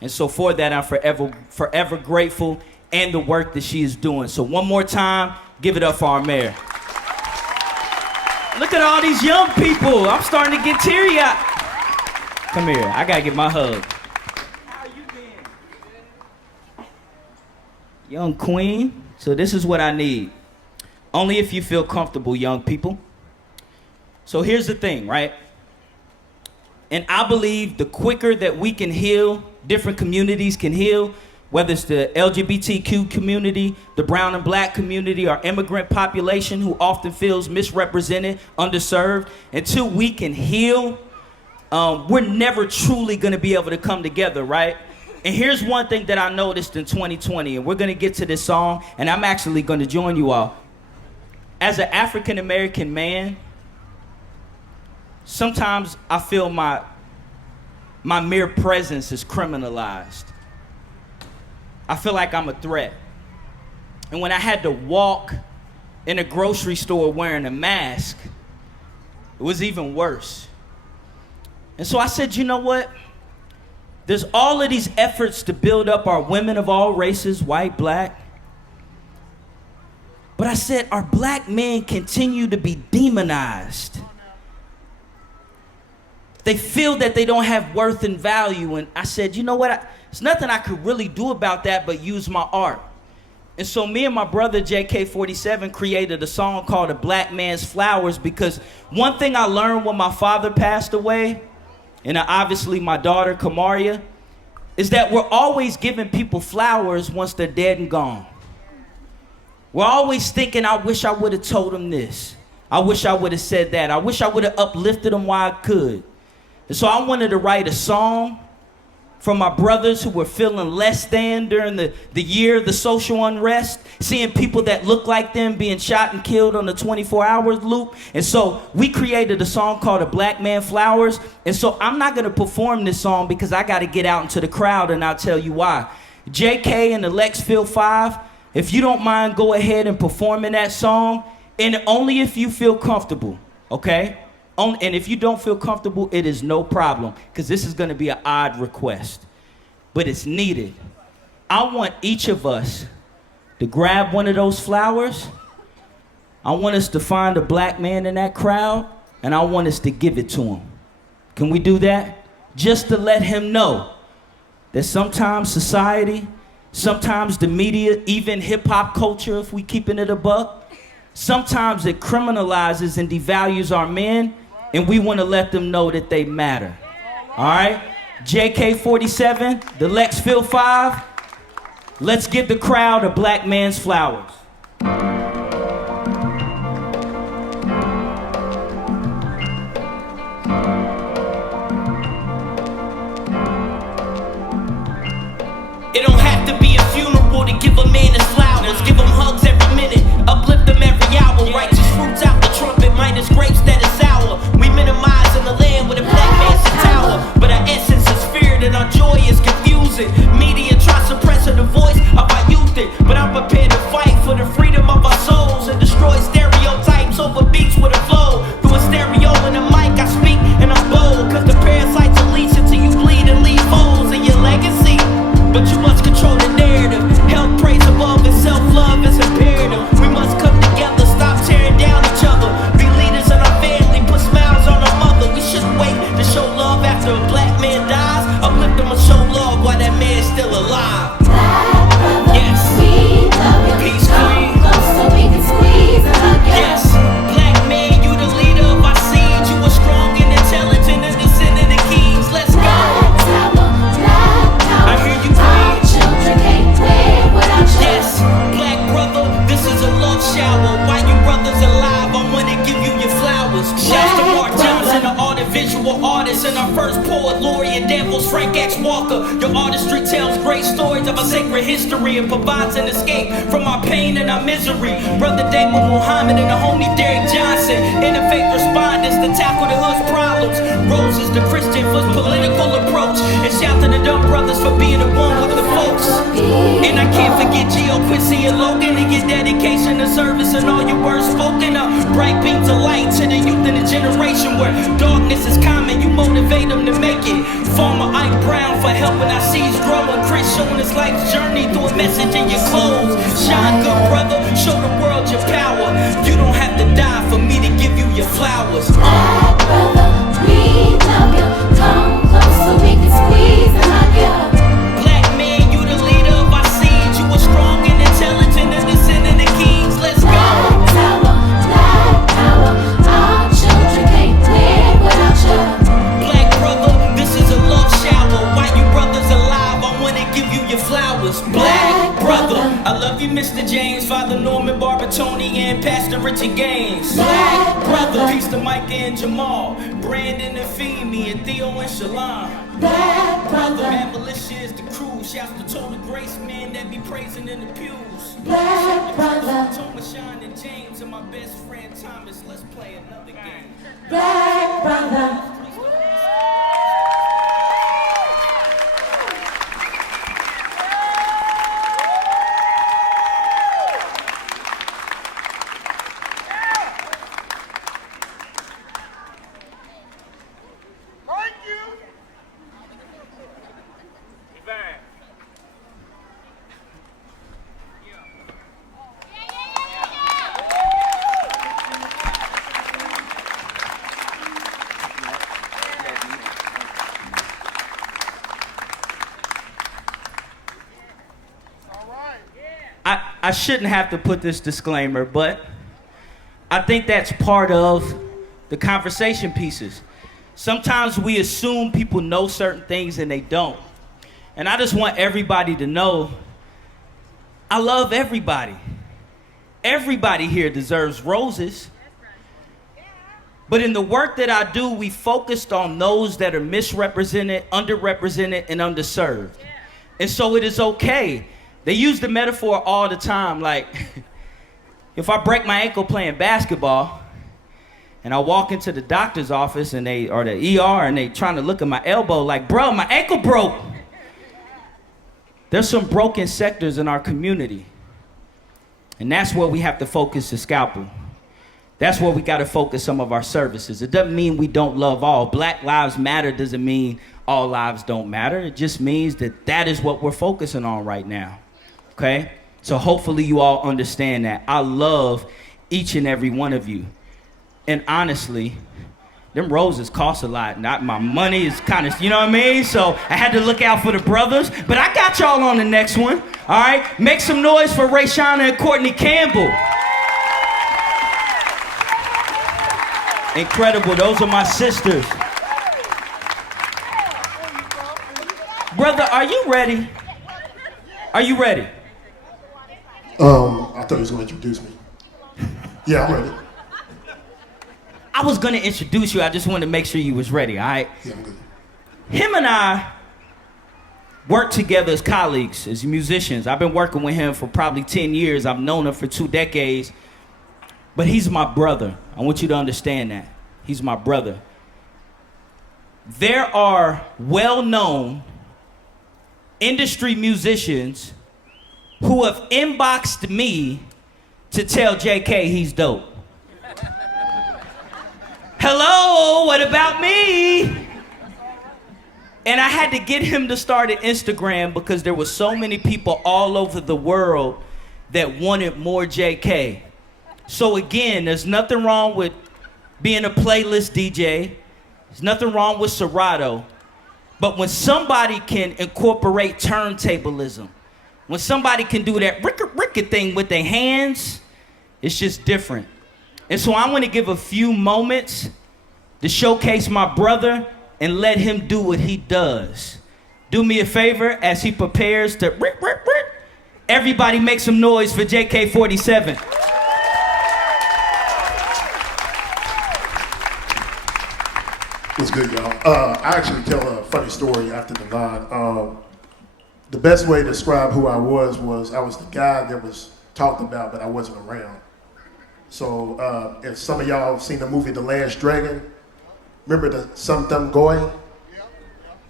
And so for that, I'm forever grateful, and the work that she is doing. So one more time, give it up for our mayor. Look at all these young people. I'm starting to get teary-eyed. Come here, I gotta get my hug. How you been? Young queen, so this is what I need. Only if you feel comfortable, young people. So here's the thing, right? And I believe the quicker that we can heal, different communities can heal, whether it's the LGBTQ community, the brown and black community, our immigrant population who often feels misrepresented, underserved, until we can heal, we're never truly gonna be able to come together, right? And here's one thing that I noticed in 2020, and we're gonna get to this song, and I'm actually gonna join you all. As an African-American man, sometimes I feel my mere presence is criminalized. I feel like I'm a threat. And when I had to walk in a grocery store wearing a mask, it was even worse. And so I said, you know what? There's all of these efforts to build up our women of all races, white, black. But I said, our black men continue to be demonized. They feel that they don't have worth and value. And I said, you know what? There's nothing I could really do about that but use my art. And so me and my brother JK47 created a song called A Black Man's Flowers, because one thing I learned when my father passed away, and obviously my daughter Kamaria, is that we're always giving people flowers once they're dead and gone. We're always thinking, I wish I would have told them this. I wish I would have said that. I wish I would have uplifted them while I could. And so I wanted to write a song for my brothers who were feeling less than during the year of the social unrest, seeing people that look like them being shot and killed on the 24-hour loop. And so we created a song called A Black Man Flowers. And so I'm not gonna perform this song because I gotta get out into the crowd, and I'll tell you why. JK and the LexPhil 5, if you don't mind, go ahead and performing that song, and only if you feel comfortable, okay? And if you don't feel comfortable, it is no problem, because this is going to be an odd request, but it's needed. I want each of us to grab one of those flowers. I want us to find a black man in that crowd, and I want us to give it to him. Can we do that? Just to let him know that sometimes society, sometimes the media, even hip-hop culture, if we keeping it a buck, sometimes it criminalizes and devalues our men, and we want to let them know that they matter. All right? JK47, the LexPhil 5, let's give the crowd A Black Man's Flowers. It don't have to be a funeral to give a man his flowers. Give him hugs every minute, uplift him every hour. Righteous fruits out the trumpet, minus grapes that is sour. We minimize in the land with a black man's tower, but our essence is feared and our joy is confusing. Media try suppressing the voice of our youth, but I'm prepared to fight for the freedom of our souls and destroy stereotypes over beats with a flow. Through a stereo and a mic I speak and I'm bold, cause the parasites unleash until you bleed and leave holes in your legacy. But you must control the narrative. Health, praise above, and self-love is imperative. We must come together, stop tearing down each other. Be leaders in our family, put smiles on our mother. We shouldn't wait to show love after a black man dies. Uplift them and show love while that man's still alive. Rose, Frank X. Walker. Your artistry tells great stories of our sacred history and provides an escape from our pain and our misery. Brother Damon Muhammad and the homie Derek Johnson, interfaith respondents to tackle the hood's problems. Rose is the Christian for his political approach, and shout to the dumb brothers for being the one with the folks. And I can't forget Gio, Quincy, and Logan and your dedication to service and all your words spoken up. Bright beams of light to the youth in a generation where darkness is common. You motivate them to make it. Farmer Ike Brown for helping our seeds grow, and Chris showing his life's journey through a message in your clothes. Shine, good brother, show the world your power. You don't have to die for me to give you your flowers. Black brother, we love you. Come close so we can squeeze and hug you. Black man, you the leader of our seeds. You were strong and intelligent and descendant of kings. Let's go. Black power, our children can't live without you. Black brother, this is a love shower. While you brothers alive, I wanna give you your flowers. Black brother, I love you, Mr. James, Father Norman Barbatoni, and Pastor Richard Gaines. Black brother, peace to Micah and Jamal, Brandon and Femi, and Theo and Shalom. Black brother, Mad Militia is the crew. Shouts to Total Grace, man, that be praising in the pews. black brother, Thomas, Sean, and James, and my best friend Thomas. Let's play another game. black brother. I shouldn't have to put this disclaimer, but I think that's part of the conversation pieces. Sometimes we assume people know certain things and they don't. And I just want everybody to know I love everybody. Everybody here deserves roses. But in the work that I do, we focused on those that are misrepresented, underrepresented, and underserved. And so it is okay. They use the metaphor all the time, like, if I break my ankle playing basketball, and I walk into the doctor's office or the ER, and they trying to look at my elbow like, bro, my ankle broke. There's some broken sectors in our community. And that's where we have to focus the scalpel. That's where we got to focus some of our services. It doesn't mean we don't love all. Black Lives Matter doesn't mean all lives don't matter. It just means that that is what we're focusing on right now. Okay? So hopefully you all understand that. I love each and every one of you. And honestly, them roses cost a lot. Not my money is kind of, you know what I mean? So I had to look out for the brothers. But I got y'all on the next one. All right? Make some noise for Rae'Shawna and Courtney Campbell. Incredible. Those are my sisters. Brother, are you ready? Are you ready? I thought he was going to introduce me. Yeah, I'm ready. I was going to introduce you. I just wanted to make sure you was ready, all right? Yeah, I'm good. Him and I worked together as colleagues, as musicians. I've been working with him for probably 10 years. I've known him for 2 decades. But he's my brother. I want you to understand that. He's my brother. There are well-known industry musicians who have inboxed me to tell JK he's dope. Hello, what about me? And I had to get him to start an Instagram because there were so many people all over the world that wanted more JK. So again, there's nothing wrong with being a playlist DJ. There's nothing wrong with Serato. But when somebody can incorporate turntablism, when somebody can do that ricka thing with their hands, it's just different. And so I want to give a few moments to showcase my brother and let him do what he does. Do me a favor as he prepares to everybody make some noise for JK47. Let's good, y'all. I actually tell a funny story after Devine. The best way to describe who I was I was the guy that was talked about, but I wasn't around. So if some of y'all seen the movie The Last Dragon, remember the Something Goy?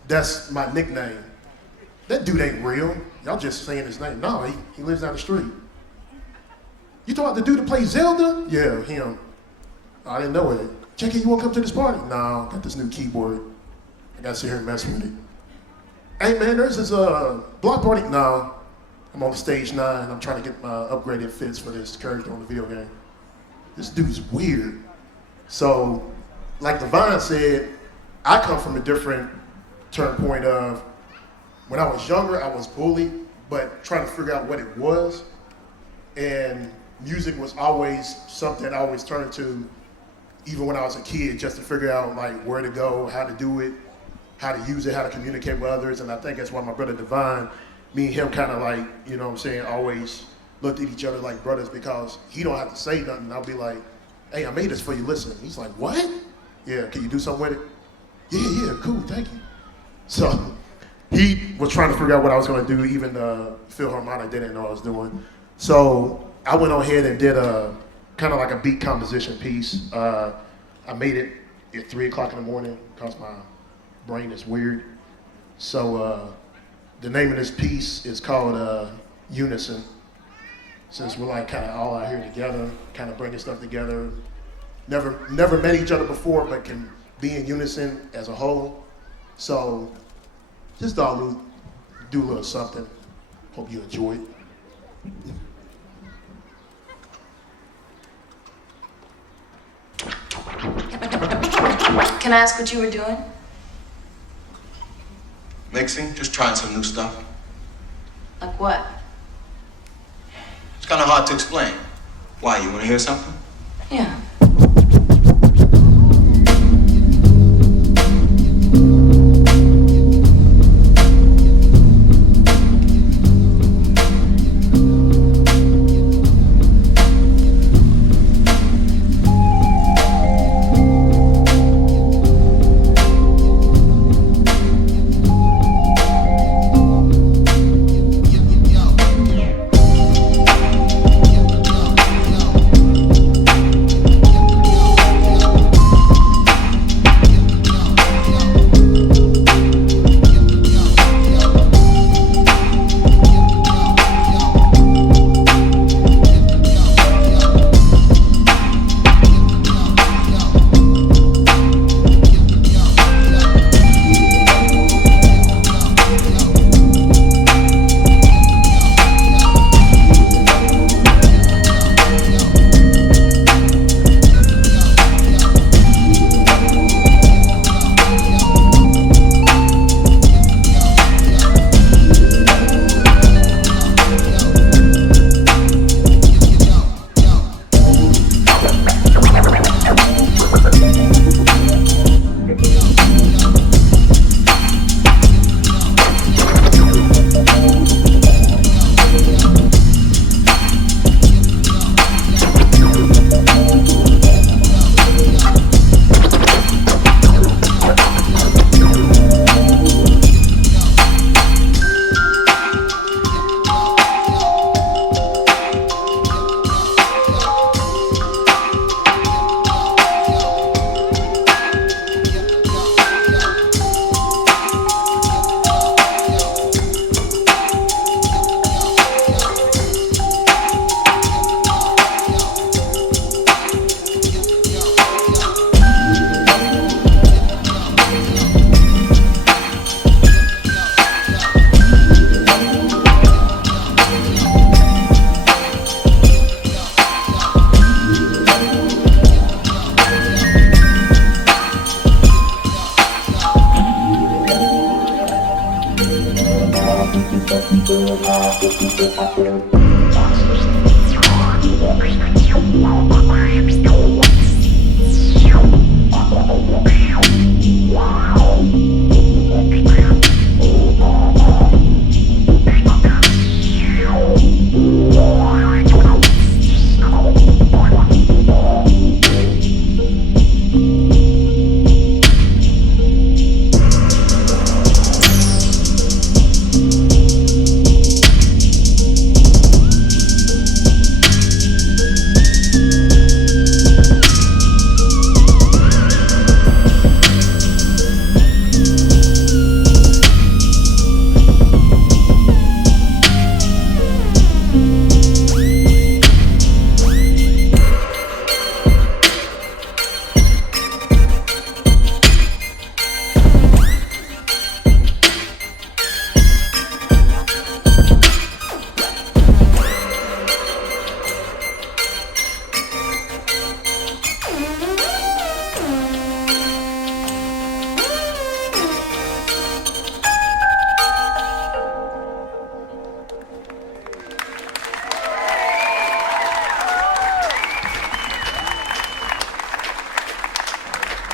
That's my nickname. That dude ain't real. Y'all just saying his name. No, he lives down the street. You talking about the dude that plays Zelda? Yeah, him. I didn't know it. JK, you wanna come to this party? No, got this new keyboard. I gotta sit here and mess with it. Hey man, there's this block party. No, I'm on stage 9. I'm trying to get my upgraded fits for this character on the video game. This dude's weird. So, like Devine said, I come from a different turn point of, when I was younger, I was bullied, but trying to figure out what it was. And music was always something I always turned to, even when I was a kid, just to figure out like where to go, how to do it, how to use it, how to communicate with others. And I think that's why my brother Devine, me and him kind of like, you know what I'm saying, always looked at each other like brothers, because he don't have to say nothing. I'll be like, hey, I made this for you, listen. He's like, what? Yeah, can you do something with it? Yeah, cool, thank you. So he was trying to figure out what I was gonna do, even Philharmonic didn't know what I was doing. So I went on ahead and did a kind of like a beat composition piece. I made it at 3 o'clock in the morning because my brain is weird. So the name of this piece is called Unison. Since we're like kind of all out here together, kind of bringing stuff together. Never met each other before, but can be in unison as a whole. So just thought we'd do a little something. Hope you enjoy it. Can I ask what you were doing? Mixing, just trying some new stuff. Like what? It's kind of hard to explain. Why, you want to hear something? Yeah.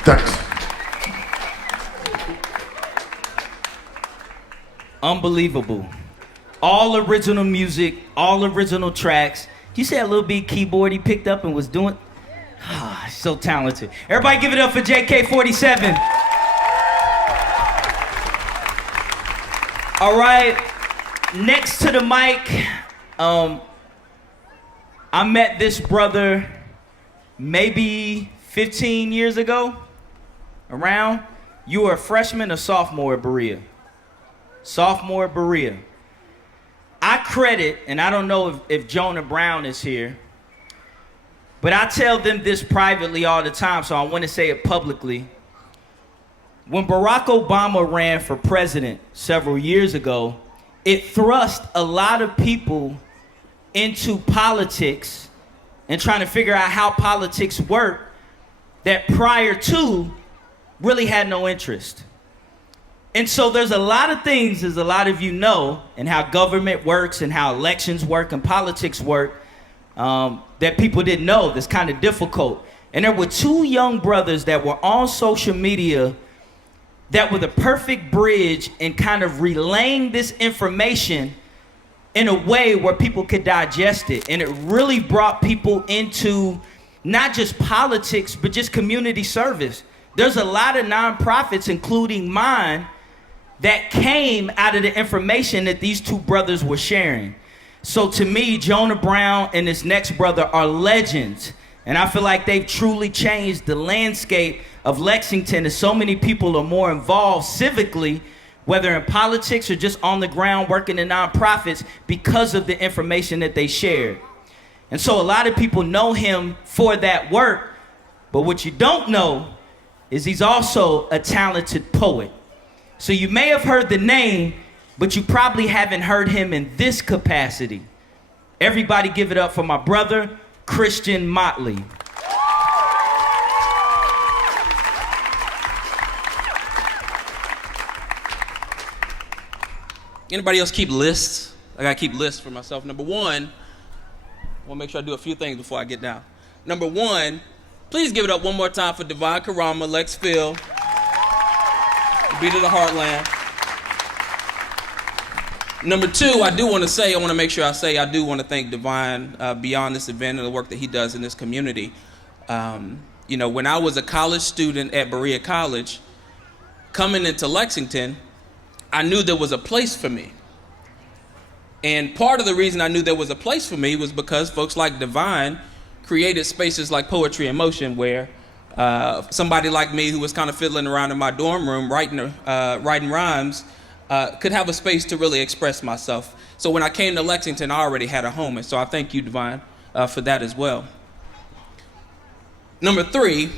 Thanks. Unbelievable. All original music, all original tracks. You see that little beat keyboard he picked up and was doing? Ah, so talented. Everybody give it up for JK47. All right, next to the mic, I met this brother maybe 15 years ago, around. You were a freshman or sophomore at Berea? Sophomore at Berea. I credit, and I don't know if Jonah Brown is here, but I tell them this privately all the time, so I want to say it publicly. When Barack Obama ran for president several years ago, it thrust a lot of people into politics and trying to figure out how politics work that prior to really had no interest. And so there's a lot of things, as a lot of you know, and how government works and how elections work and politics work, that people didn't know that's kind of difficult. And there were two young brothers that were on social media that were the perfect bridge in kind of relaying this information in a way where people could digest it. And it really brought people into not just politics, but just community service. There's a lot of nonprofits, including mine, that came out of the information that these two brothers were sharing. So to me, Jonah Brown and this next brother are legends. And I feel like they've truly changed the landscape of Lexington, as so many people are more involved civically, whether in politics or just on the ground working in nonprofits, because of the information that they shared. And so a lot of people know him for that work, but what you don't know is he's also a talented poet. So you may have heard the name, but you probably haven't heard him in this capacity. Everybody give it up for my brother, Christian Motley. Anybody else keep lists? I gotta keep lists for myself. Number one, I wanna make sure I do a few things before I get down. Number one, please give it up one more time for Devine Carama, LexPhil, Beat of the Heartland. Number two, I wanna make sure I say I do wanna thank Devine beyond this event and the work that he does in this community. You know, when I was a college student at Berea College, coming into Lexington, I knew there was a place for me. And part of the reason I knew there was a place for me was because folks like Devine created spaces like Poetry in Motion, where somebody like me who was kind of fiddling around in my dorm room writing rhymes could have a space to really express myself. So when I came to Lexington, I already had a home, and so I thank you, Devine, for that as well. Number three,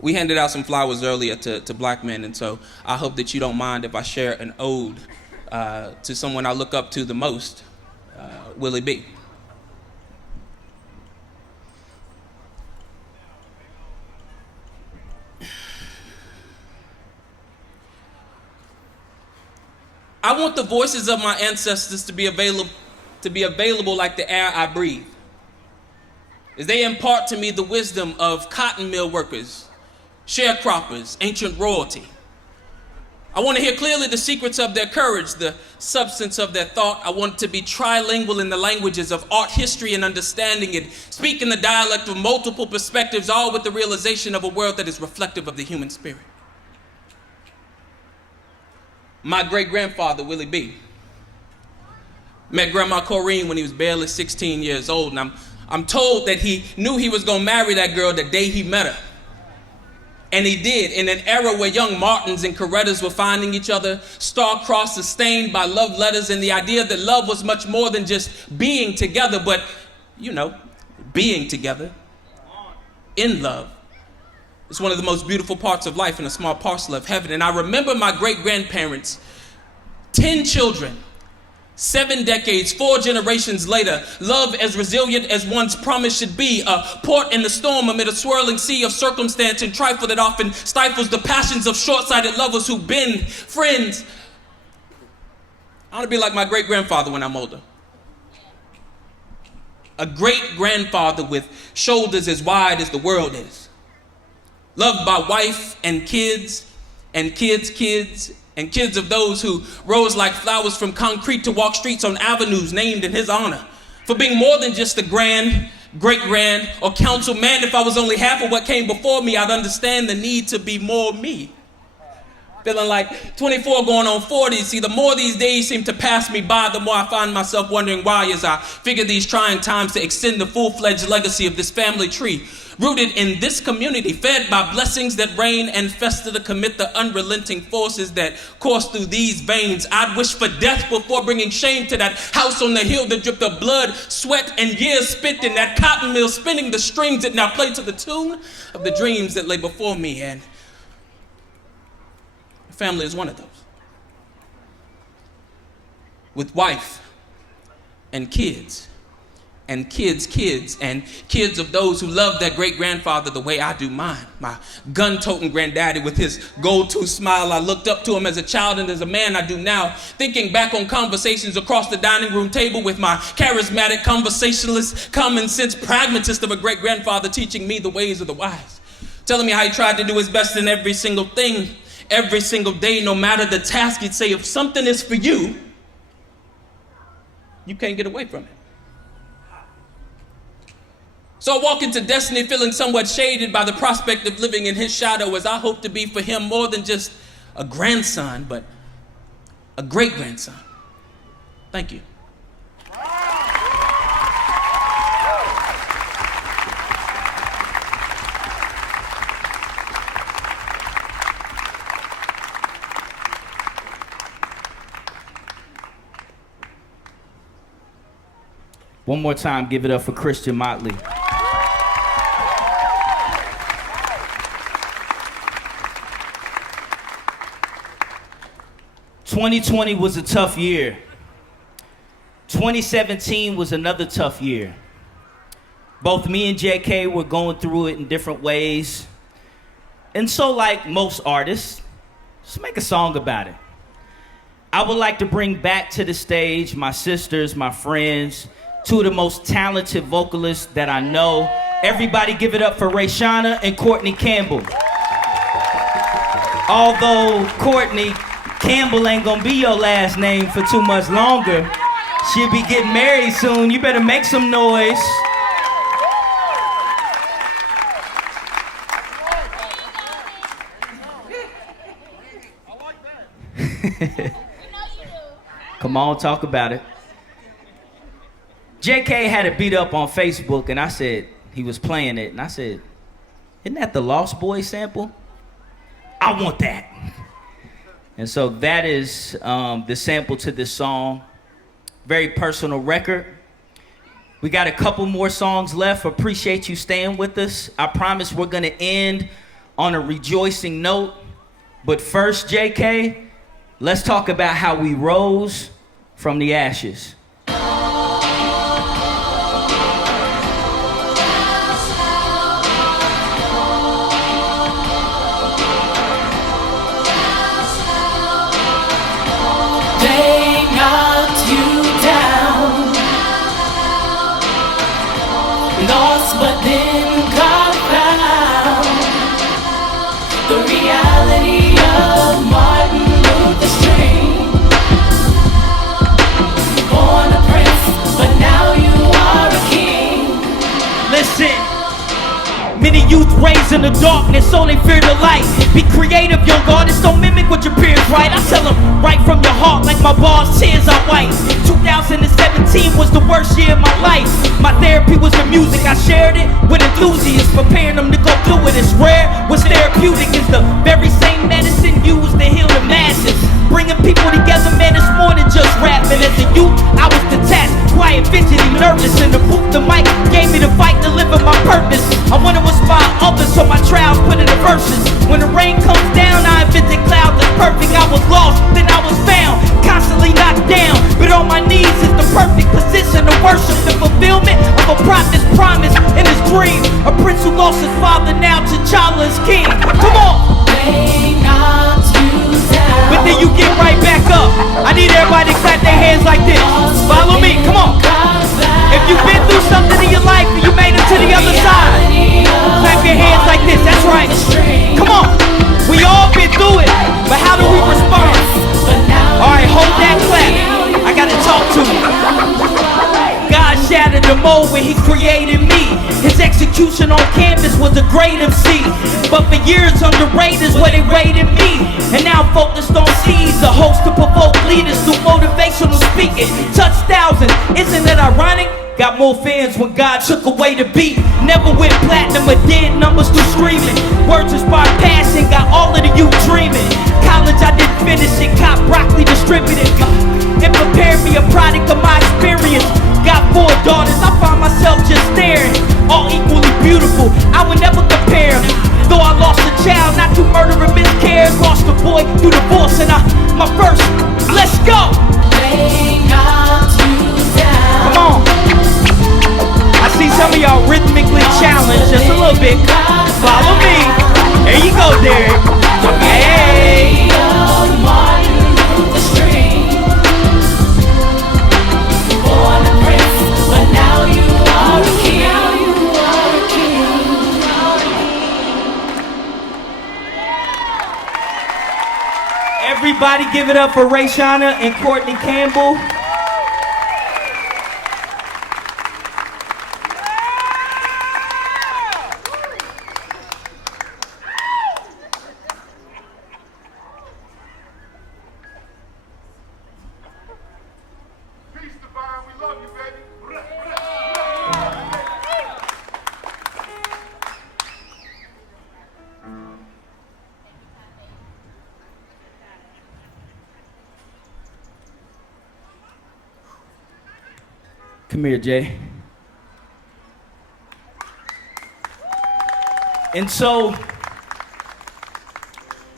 we handed out some flowers earlier to black men, and so I hope that you don't mind if I share an ode to someone I look up to the most, Willie B. I want the voices of my ancestors to be available like the air I breathe, as they impart to me the wisdom of cotton mill workers, sharecroppers, ancient royalty. I want to hear clearly the secrets of their courage, the substance of their thought. I want to be trilingual in the languages of art, history, and understanding, and speak in the dialect of multiple perspectives, all with the realization of a world that is reflective of the human spirit. My great-grandfather, Willie B., met Grandma Corrine when he was barely 16 years old, and I'm told that he knew he was going to marry that girl the day he met her. And he did, in an era where young Martins and Corettas were finding each other, star-crossed, sustained by love letters, and the idea that love was much more than just being together, but, you know, being together in love. It's one of the most beautiful parts of life and a small parcel of heaven. And I remember my great-grandparents, 10 children, 7 decades, 4 generations later, love as resilient as one's promise should be, a port in the storm amid a swirling sea of circumstance and trifle that often stifles the passions of short-sighted lovers who bend friends. I want to be like my great-grandfather when I'm older. A great-grandfather with shoulders as wide as the world is. loved by wife and kids and kids' kids and kids of those who rose like flowers from concrete to walk streets on avenues named in his honor. For being more than just a grand, great-grand, or council man. If I was only half of what came before me, I'd understand the need to be more me. Feeling like 24 going on 40. See, the more these days seem to pass me by, the more I find myself wondering why as I figure these trying times to extend the full-fledged legacy of this family tree. Rooted in this community, fed by blessings that reign and fester to commit the unrelenting forces that course through these veins. I'd wish for death before bringing shame to that house on the hill that dripped of blood, sweat, and years spent in that cotton mill, spinning the strings that now play to the tune of the dreams that lay before me. And family is one of those. With wife and kids and kids' kids and kids of those who love their great-grandfather the way I do mine. My gun-toting granddaddy with his gold-tooth smile. I looked up to him as a child and as a man I do now. Thinking back on conversations across the dining room table with my charismatic conversationalist, common sense pragmatist of a great-grandfather teaching me the ways of the wise. Telling me how he tried to do his best in every single thing, every single day, no matter the task. He'd say, if something is for you, you can't get away from it. So I walk into destiny feeling somewhat shaded by the prospect of living in his shadow, as I hope to be for him more than just a grandson, but a great-grandson. Thank you. One more time, give it up for Christian Motley. '2020 was a tough year. 2017 was another tough year. Both me and JK were going through it in different ways. And so, like most artists, just make a song about it. I would like to bring back to the stage my sisters, my friends, two of the most talented vocalists that I know. Everybody give it up for Rae'Shawna and Courtney Campbell. Although Courtney Campbell ain't gonna be your last name for too much longer. She'll be getting married soon. You better make some noise. Come on, talk about it. JK had it beat up on Facebook, and I said, he was playing it, and I said, isn't that the Lost Boys sample? I want that. And so that is the sample to this song. Very personal record. We got a couple more songs left. Appreciate you staying with us. I promise we're gonna end on a rejoicing note. But first, JK, let's talk about how we rose from the ashes. But then God found the reality of Martin Luther's dream. Born a prince, but now you are a king. Listen. Many youth raised in the darkness, so they fear the light. Be creative, young artists, don't mimic what your peers write. I tell them, write from your heart like my bars, tears are white. 2017 was the worst year of my life. My therapy was the music, I shared it with enthusiasts, preparing them to go through it. It's rare, what's therapeutic is the very same medicine used to heal the masses. Bringing people together, man, it's more than just rapping. As a youth, I was detached, quiet, fidgety, nervous. In the booth, the mic gave me the fight to live in my purpose. I want to inspire others, so my trials put in the verses. When the rain comes down, I invented clouds that's perfect. I was lost, then I was found, constantly knocked down. But on my knees is the perfect position to worship the fulfillment of a prophet's promise in his dream. A prince who lost his father, now T'Challa is king. Come on! They knocked you down, but then you get right back up. I need everybody to clap their hands like this. Follow me, come on. If you've been through something in your life and you made it to the other side, clap your hands like this, that's right. But how do we respond? Alright, hold that clap. I gotta talk to you. God shattered the mold when he created me. His execution on canvas was a great MC. But for years underrated is where they rated me. And now I'm focused on seeds, a host to provoke leaders through motivational speaking. Touch thousands, isn't it ironic? Got more fans when God took away the beat. Never went platinum or did numbers through streaming. Words inspired passion, got all of the youth dreaming. College I didn't finish it, cop broccoli distributed. It prepared me a product of my experience. Got 4 daughters, I find myself just staring. All equally beautiful, I would never compare. Though I lost a child, not through murder or miscarriage. Lost a boy through divorce and my first, let's go. Come on. I see some of y'all rhythmically challenged just a little bit. Follow me. There you go, Derek. Hey. Everybody give it up for Rae'Shawna and Courtney Campbell. Peace, Devine. We love you, baby. Come here, Jay. And so,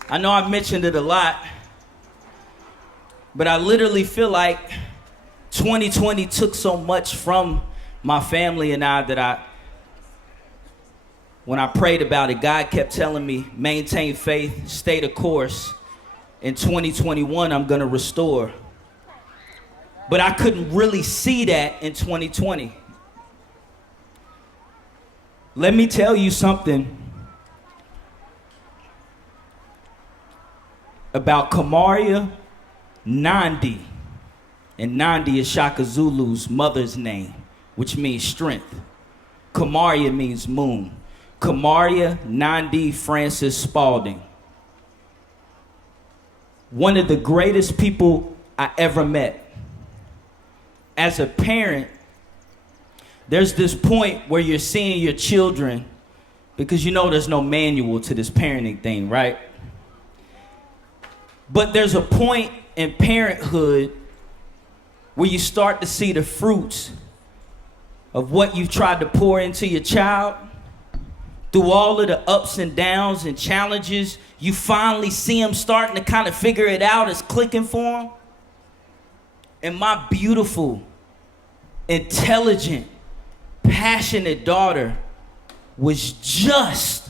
I know I mentioned it a lot, but I literally feel like 2020 took so much from my family and I that when I prayed about it, God kept telling me, maintain faith, stay the course. In 2021, I'm gonna restore. But I couldn't really see that in 2020. Let me tell you something about Kamaria Nandi. And Nandi is Shaka Zulu's mother's name, which means strength. Kamaria means moon. Kamaria Nandi Francis Spaulding. One of the greatest people I ever met. As a parent, there's this point where you're seeing your children, because you know there's no manual to this parenting thing, right? But there's a point in parenthood where you start to see the fruits of what you've tried to pour into your child. Through all of the ups and downs and challenges, you finally see them starting to kind of figure it out. It's clicking for them. And my beautiful, intelligent, passionate daughter was just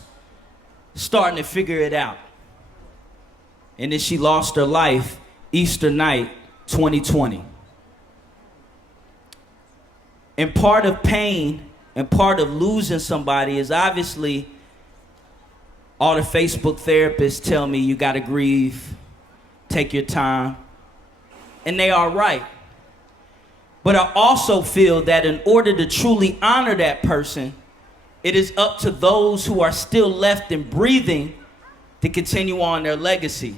starting to figure it out. And then she lost her life Easter night, 2020. And part of pain and part of losing somebody is obviously all the Facebook therapists tell me you gotta grieve, take your time. And they are right. But I also feel that in order to truly honor that person, it is up to those who are still left and breathing to continue on their legacy.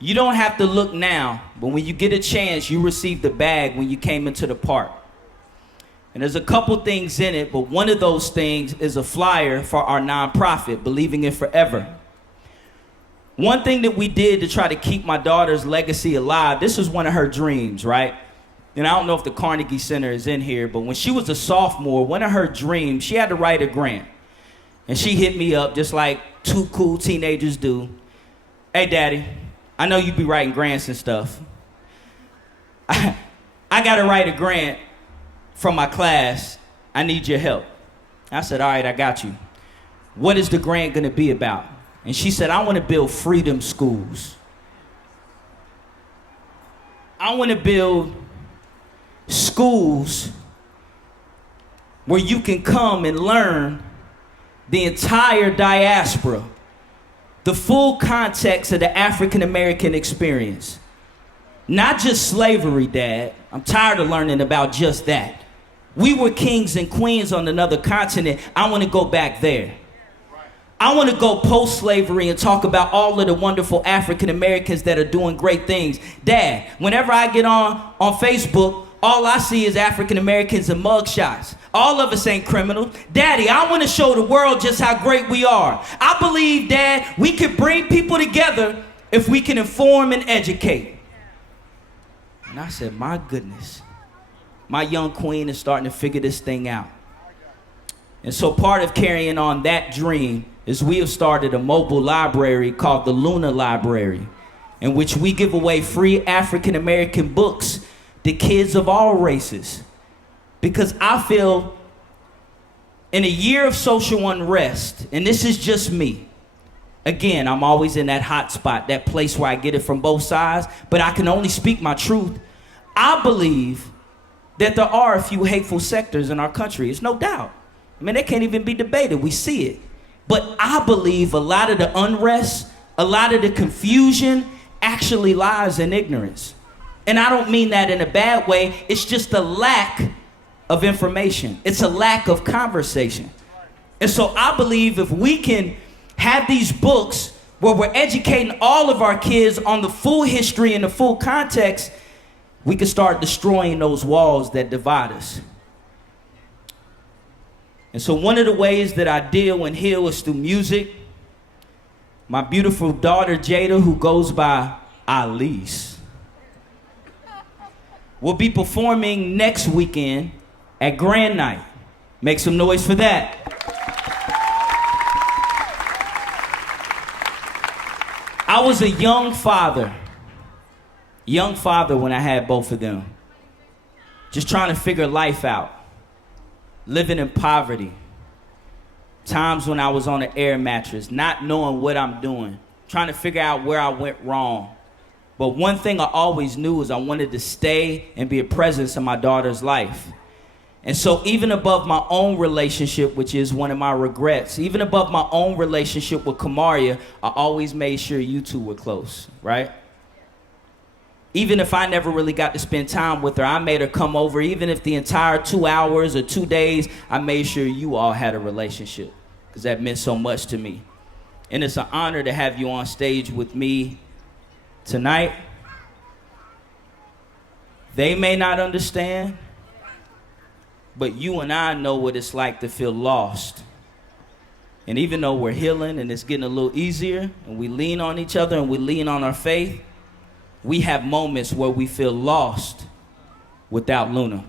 You don't have to look now, but when you get a chance, you received the bag when you came into the park. And there's a couple things in it, but one of those things is a flyer for our nonprofit, Believing in Forever. One thing that we did to try to keep my daughter's legacy alive, this was one of her dreams, right? And I don't know if the Carnegie Center is in here, but when she was a sophomore, one of her dreams, she had to write a grant. And she hit me up just like two cool teenagers do. Hey, Daddy, I know you be writing grants and stuff. I got to write a grant from my class. I need your help. I said, all right, I got you. What is the grant going to be about? And she said, I want to build freedom schools. I want to build schools where you can come and learn the entire diaspora the full context of the African American experience. Not just slavery, Dad. I'm tired of learning about just that. We were kings and queens on another continent. I want to go back there. I want to go post-slavery and talk about all of the wonderful African Americans that are doing great things. Dad, whenever I get on Facebook, all I see is African Americans and mugshots. All of us ain't criminals. Daddy, I want to show the world just how great we are. I believe, Dad, we can bring people together if we can inform and educate. And I said, my goodness, my young queen is starting to figure this thing out. And so part of carrying on that dream is we have started a mobile library called the Loudoun Library, in which we give away free African American books to kids of all races. Because I feel in a year of social unrest, and this is just me, again, I'm always in that hot spot, that place where I get it from both sides, but I can only speak my truth. I believe that there are a few hateful sectors in our country. It's no doubt. I mean, they can't even be debated. We see it. But I believe a lot of the unrest, a lot of the confusion actually lies in ignorance. And I don't mean that in a bad way. It's just a lack of information. It's a lack of conversation. And so I believe if we can have these books where we're educating all of our kids on the full history and the full context, we can start destroying those walls that divide us. And so one of the ways that I deal and heal is through music. My beautiful daughter, Jada, who goes by Ollice, will be performing next weekend at Grand Night. Make some noise for that. I was a young father when I had both of them. Just trying to figure life out. Living in poverty. Times when I was on an air mattress, not knowing what I'm doing. Trying to figure out where I went wrong. But one thing I always knew is I wanted to stay and be a presence in my daughter's life. And so even above my own relationship, which is one of my regrets, even above my own relationship with Kamaria, I always made sure you two were close, right? Even if I never really got to spend time with her, I made her come over. Even if the entire 2 hours or 2 days, I made sure you all had a relationship, because that meant so much to me. And it's an honor to have you on stage with me tonight. They may not understand, but you and I know what it's like to feel lost. And even though we're healing and it's getting a little easier, and we lean on each other and we lean on our faith, we have moments where we feel lost without Luna.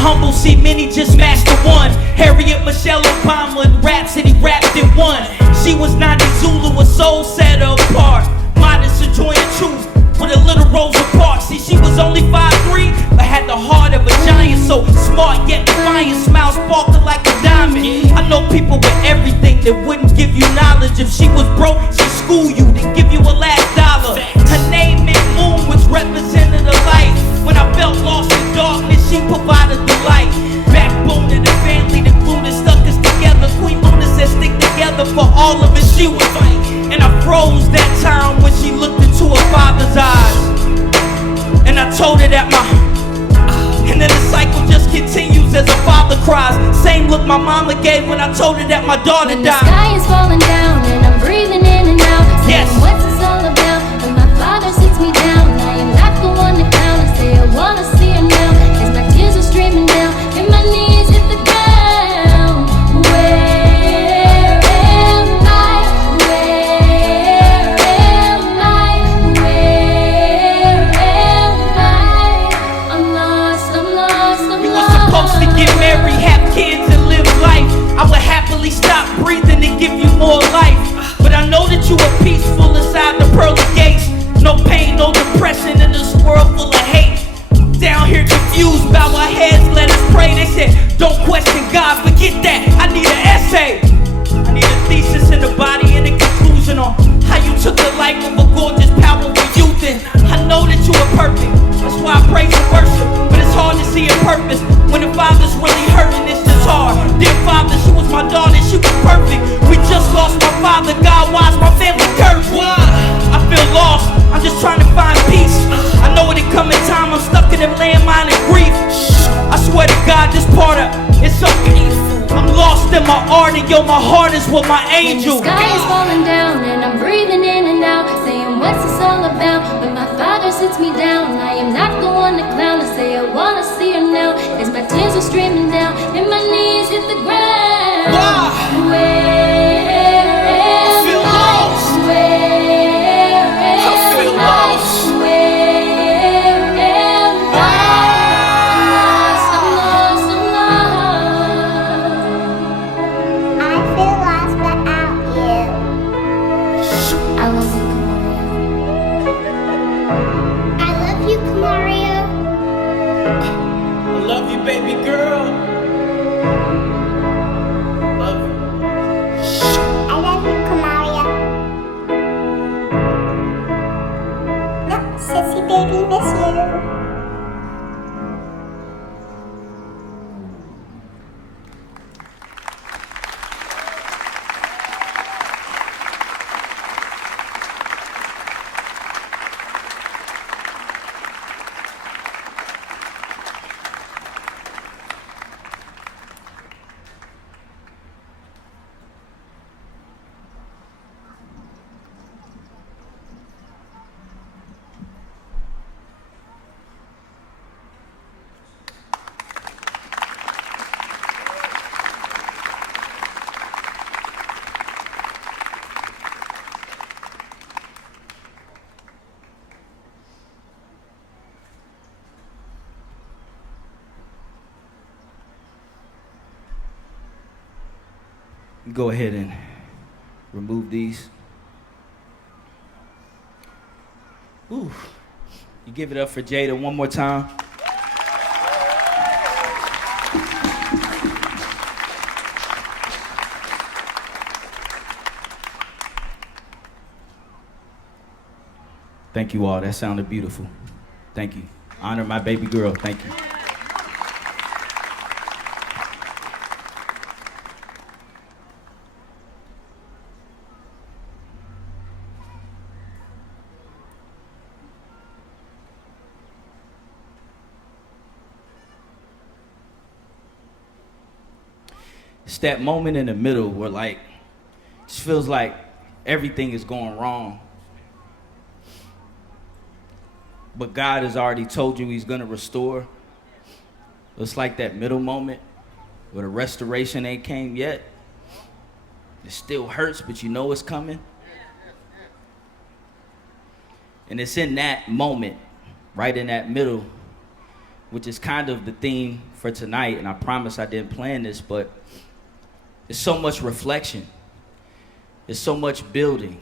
Humble, see many just master one. Harriet Michelle Obama, Rhapsody rapped in one. She was not in Zulu, a soul set apart. Modest enjoying truth with a little Rosa Parks. See, she was only 5'3", but had the heart of a giant. So smart yet defiant, smile sparkling like a diamond. I know people with everything that wouldn't give you knowledge. If she was broke, she'd school you, then give you a last dollar. Her name meant moon, which represented a light. When I felt lost in darkness, she provided the light. Backbone of the family, the glue that stuck us together. Queen Luna said stick together for all of it, she was right. And I froze that time when she looked into her father's eyes. And I told her that and then the cycle just continues as her father cries. Same look my mama gave when I told her that my daughter died. The sky is falling down and I'm breathing in and out. Yes. What's this all about? When my father sits me down, I am not the one to count. I say I wanna see her now, as my tears are streaming down and my knees hit the ground. Where am I? Where am I? Where am I? I'm lost, I'm lost, I'm We were lost. supposed to get married, have kids, and live life. I would happily stop breathing and give you more Don't question God, forget that. I need an essay. I need a thesis in the body and a conclusion on how you took the life of a gorgeous, powerful youth. And I know that you are perfect. That's why I praise and worship. But it's hard to see a purpose when the father's really hurting. It's just hard. Dear father, she was my daughter, she was perfect. We just lost my father. God, why's my family cursed? Why? I feel lost. I'm just trying to find peace. I know it coming time. I'm stuck in them landmine and grief. I swear to God, this part of it's so painful. I'm lost in my art, and yo, my heart is with my angel. The sky is falling down, and I'm breathing in and out, saying, what's this all about? When my father sits me down, I am not the one to clown. I say I wanna see her now, as my tears are streaming down, and my knees hit the ground. Where am I? Feel lost. Where am I? Feel lost. Baby girl, love you. I love you, Kamaria. No, sissy baby, miss you. Go ahead and remove these. Ooh. You give it up for Jada one more time. Thank you all. That sounded beautiful. Thank you. Honor my baby girl. Thank you. It's that moment in the middle where like, it just feels like everything is going wrong. But God has already told you he's gonna restore. It's like that middle moment where the restoration ain't came yet. It still hurts, but you know it's coming. And it's in that moment, right in that middle, which is kind of the theme for tonight. And I promise I didn't plan this, but it's so much reflection. There's so much building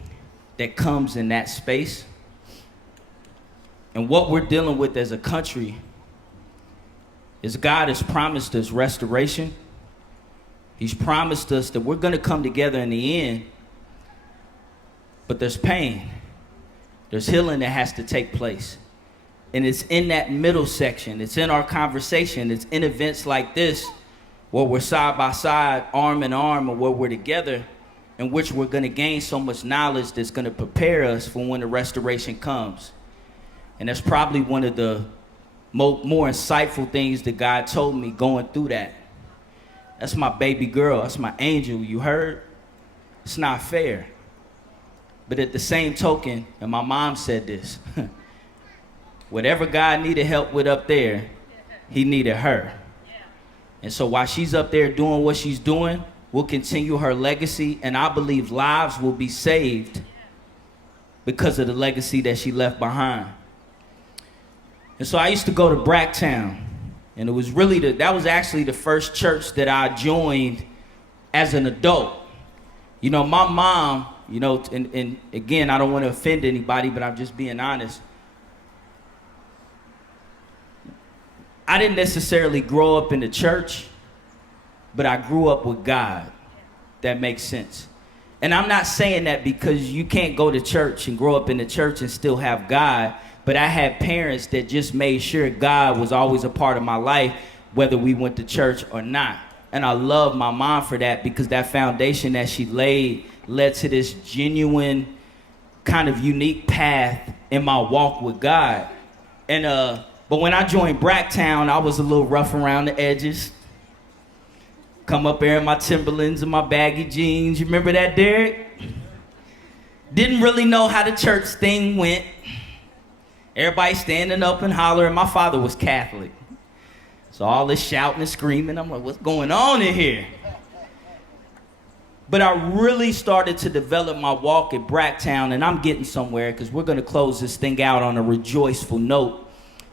that comes in that space. And what we're dealing with as a country is God has promised us restoration. He's promised us that we're gonna come together in the end, but there's pain. There's healing that has to take place. And it's in that middle section, it's in our conversation, it's in events like this where we're side by side, arm in arm, or where we're together, in which we're gonna gain so much knowledge that's gonna prepare us for when the restoration comes. And that's probably one of the more insightful things that God told me going through that. That's my baby girl, that's my angel, you heard? It's not fair. But at the same token, and my mom said this, whatever God needed help with up there, he needed her. And so while she's up there doing what she's doing, we'll continue her legacy, and I believe lives will be saved because of the legacy that she left behind. And so I used to go to Bracktown, and it was really that was actually the first church that I joined as an adult. You know, my mom, you know, and again, I don't want to offend anybody, but I'm just being honest. I didn't necessarily grow up in the church, but I grew up with God. That makes sense. And I'm not saying that because you can't go to church and grow up in the church and still have God, but I had parents that just made sure God was always a part of my life, whether we went to church or not. And I love my mom for that, because that foundation that she laid led to this genuine, kind of unique path in my walk with God. And but when I joined Bracktown, I was a little rough around the edges. Come up there in my Timberlands and my baggy jeans. You remember that, Derek? Didn't really know how the church thing went. Everybody standing up and hollering. My father was Catholic. So all this shouting and screaming, I'm like, what's going on in here? But I really started to develop my walk at Bracktown, and I'm getting somewhere because we're going to close this thing out on a rejoiceful note.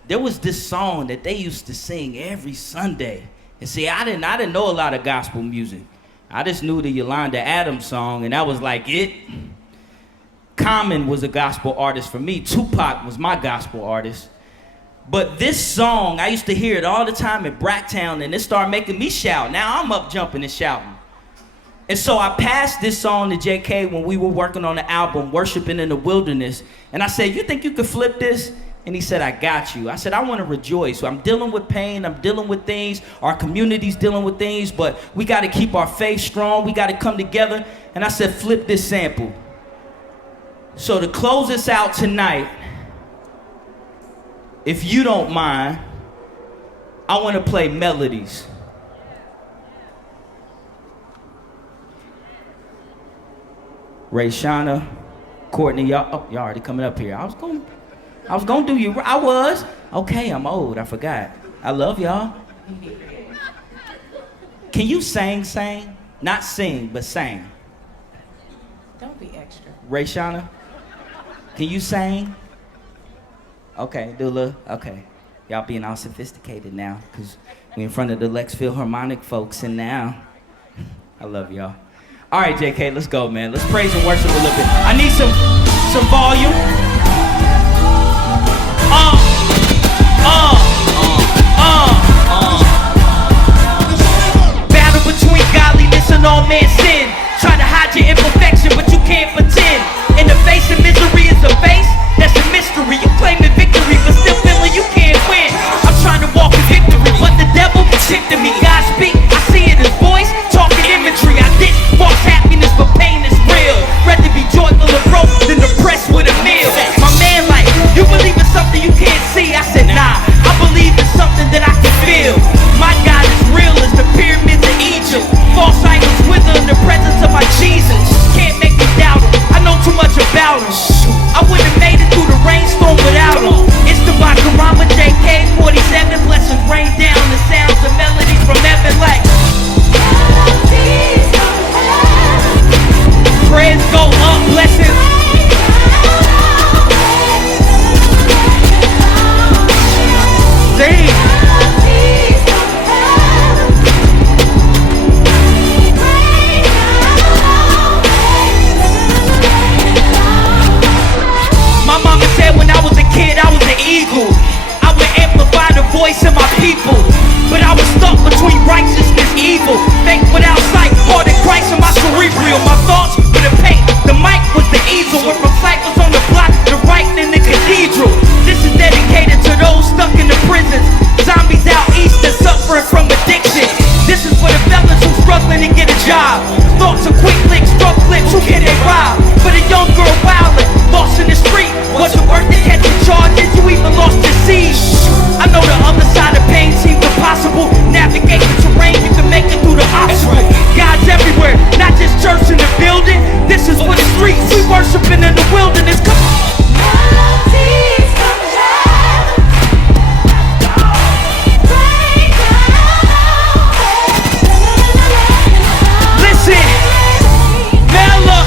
There was this song that they used to sing every Sunday. And see, I didn't know a lot of gospel music. I just knew the Yolanda Adams song, and that was like it. Common was a gospel artist for me. Tupac was my gospel artist. But this song, I used to hear it all the time at Bracktown, and it started making me shout. Now I'm up jumping and shouting. And so I passed this song to JK when we were working on the album, Worshiping in the Wilderness. And I said, you think you could flip this? And he said, I got you. I said, I want to rejoice. So I'm dealing with pain. I'm dealing with things. Our community's dealing with things. But we got to keep our faith strong. We got to come together. And I said, flip this sample. So to close us out tonight, if you don't mind, I want to play melodies. Rae'Shawna, Courtney, y'all already coming up here. I was gonna do you. I was. Okay, I'm old. I forgot. I love y'all. Can you sing? Not sing, but sing. Don't be extra. Rae'Shawna, can you sing? Okay, do a little. Okay, y'all being all sophisticated now, cause we in front of the LexPhil harmonic folks, and now I love y'all. All right, JK, let's go, man. Let's praise and worship a little bit. I need some volume. Battle between godliness and all man's sin. Try to hide your imperfection, but you can't pretend. In the face of misery is a face that's a mystery. You claiming victory, but still feeling you can't win. I'm trying to walk in victory, but the devil tempted me. God speak, I see it in his voice, talking imagery. I did false happiness, but pain is real. Rather be joyful and broke than depressed with a meal. My man like, you believe in something you can't see? I said, nah, I believe in something that I can feel. My God is real as the pyramids of Egypt. False idols wither in the presence of my Jesus. Can't make me doubt him, I know too much about him. I wouldn't have made it through the rainstorm without him. It's Devine Carama, JK47. Blessings rain down, the sounds of melodies from heaven like prayers go up, blessings. Sing. My mama said when I was a kid I was an eagle. I would amplify the voice of my people. But I was stuck between righteousness, evil. Faith without sight, heart in Christ in my cerebral. My thoughts were the paint, the mic was the easel. Went from cycles on the block to writing in the cathedral. This is dedicated to those stuck in the prisons. Zombies out east that suffering from addiction. This is for the fellas who struggling to get a job. Thoughts of quick licks, drug clips, who can they rob? For the young girl wildin', lost in the street. Wasn't worth the catching charges, you even lost your seed. I know the other side of pain seems impossible. Navigate the terrain, you can make it through the obstacle. God's everywhere, not just church in the building. This is for the streets, we worshiping in the wilderness. Come on. Listen, Mela.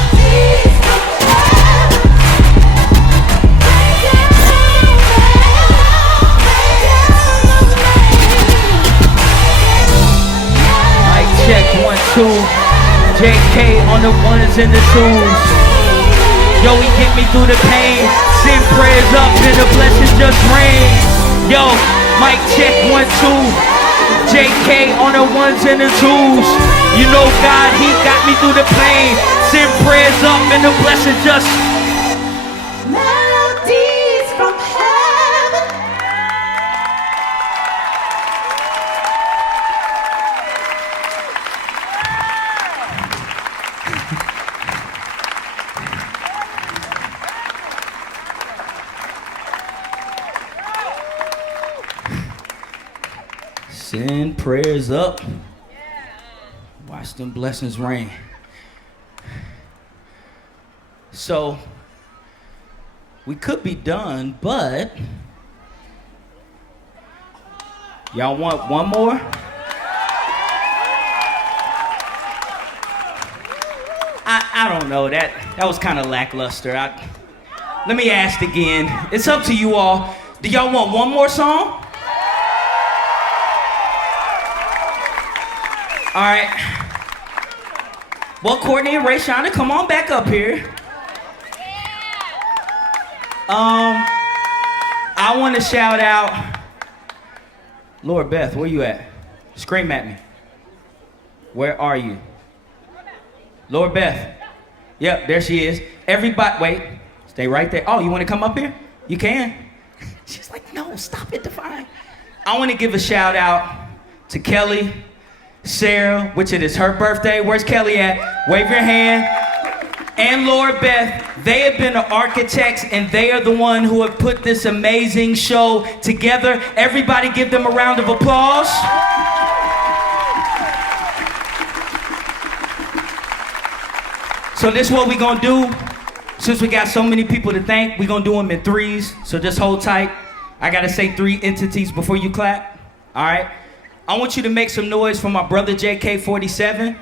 Check 1, 2, JK on the ones and the twos. Yo, he get me through the pain. Send prayers up and the blessings just rain. Yo, mic check 1, 2. JK on the ones and the twos. You know God, he got me through the pain. Send prayers up and the blessing just Melodies from heaven. send prayers up. Watch them blessings rain. So, we could be done, but y'all want one more? I don't know, that was kind of lackluster. Let me ask again. It's up to you all. Do y'all want one more song? All right. Well, Courtney and Rae'Shawna, come on back up here. I want to shout out Lord Beth, where you at? Scream at me. Where are you? Lord Beth. Yep, there she is. Everybody, wait, stay right there. Oh, you want to come up here? You can. She's like, no, stop it, Devine. I want to give a shout out to Kelly, Sarah, which it is her birthday. Where's Kelly at? Wave your hand. And Lord Beth, they have been the architects and they are the one who have put this amazing show together. Everybody give them a round of applause. So this is what we're gonna do. Since we got so many people to thank, we're gonna do them in threes. So just hold tight. I gotta say 3 entities before you clap. All right? I want you to make some noise for my brother JK47,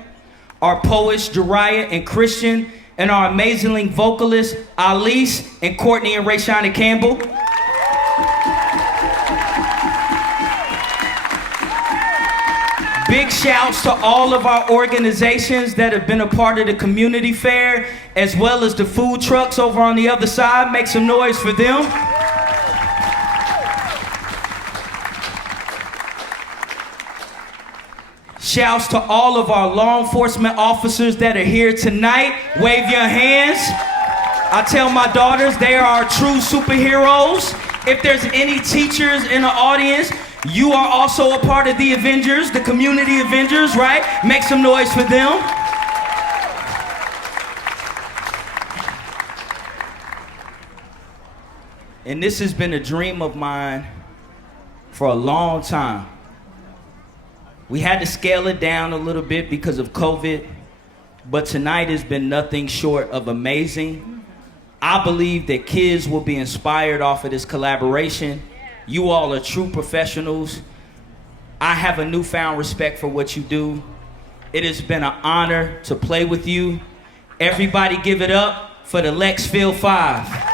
our poets Jariah and Christian, and our amazing vocalists Ollice and Courtney and Rae'Shawna Campbell. Big shouts to all of our organizations that have been a part of the community fair, as well as the food trucks over on the other side. Make some noise for them. Shouts to all of our law enforcement officers that are here tonight. Wave your hands. I tell my daughters they are our true superheroes. If there's any teachers in the audience, you are also a part of the Avengers, the community Avengers, right? Make some noise for them. And this has been a dream of mine for a long time. We had to scale it down a little bit because of COVID, but tonight has been nothing short of amazing. I believe that kids will be inspired off of this collaboration. You all are true professionals. I have a newfound respect for what you do. It has been an honor to play with you. Everybody give it up for the LexPhil 5.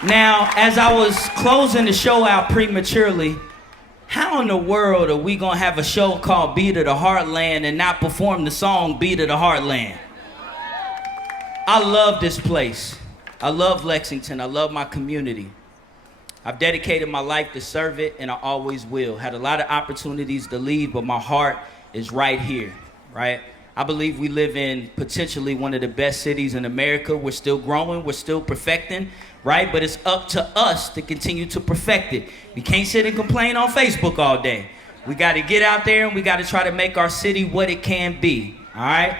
Now, as I was closing the show out prematurely, how in the world are we gonna have a show called Beat of the Heartland and not perform the song Beat of the Heartland? I love this place. I love Lexington. I love my community. I've dedicated my life to serve it, and I always will. Had a lot of opportunities to leave, but my heart is right here, right? I believe we live in potentially one of the best cities in America. We're still growing, we're still perfecting, right? But it's up to us to continue to perfect it. We can't sit and complain on Facebook all day. We gotta get out there and we gotta try to make our city what it can be, all right?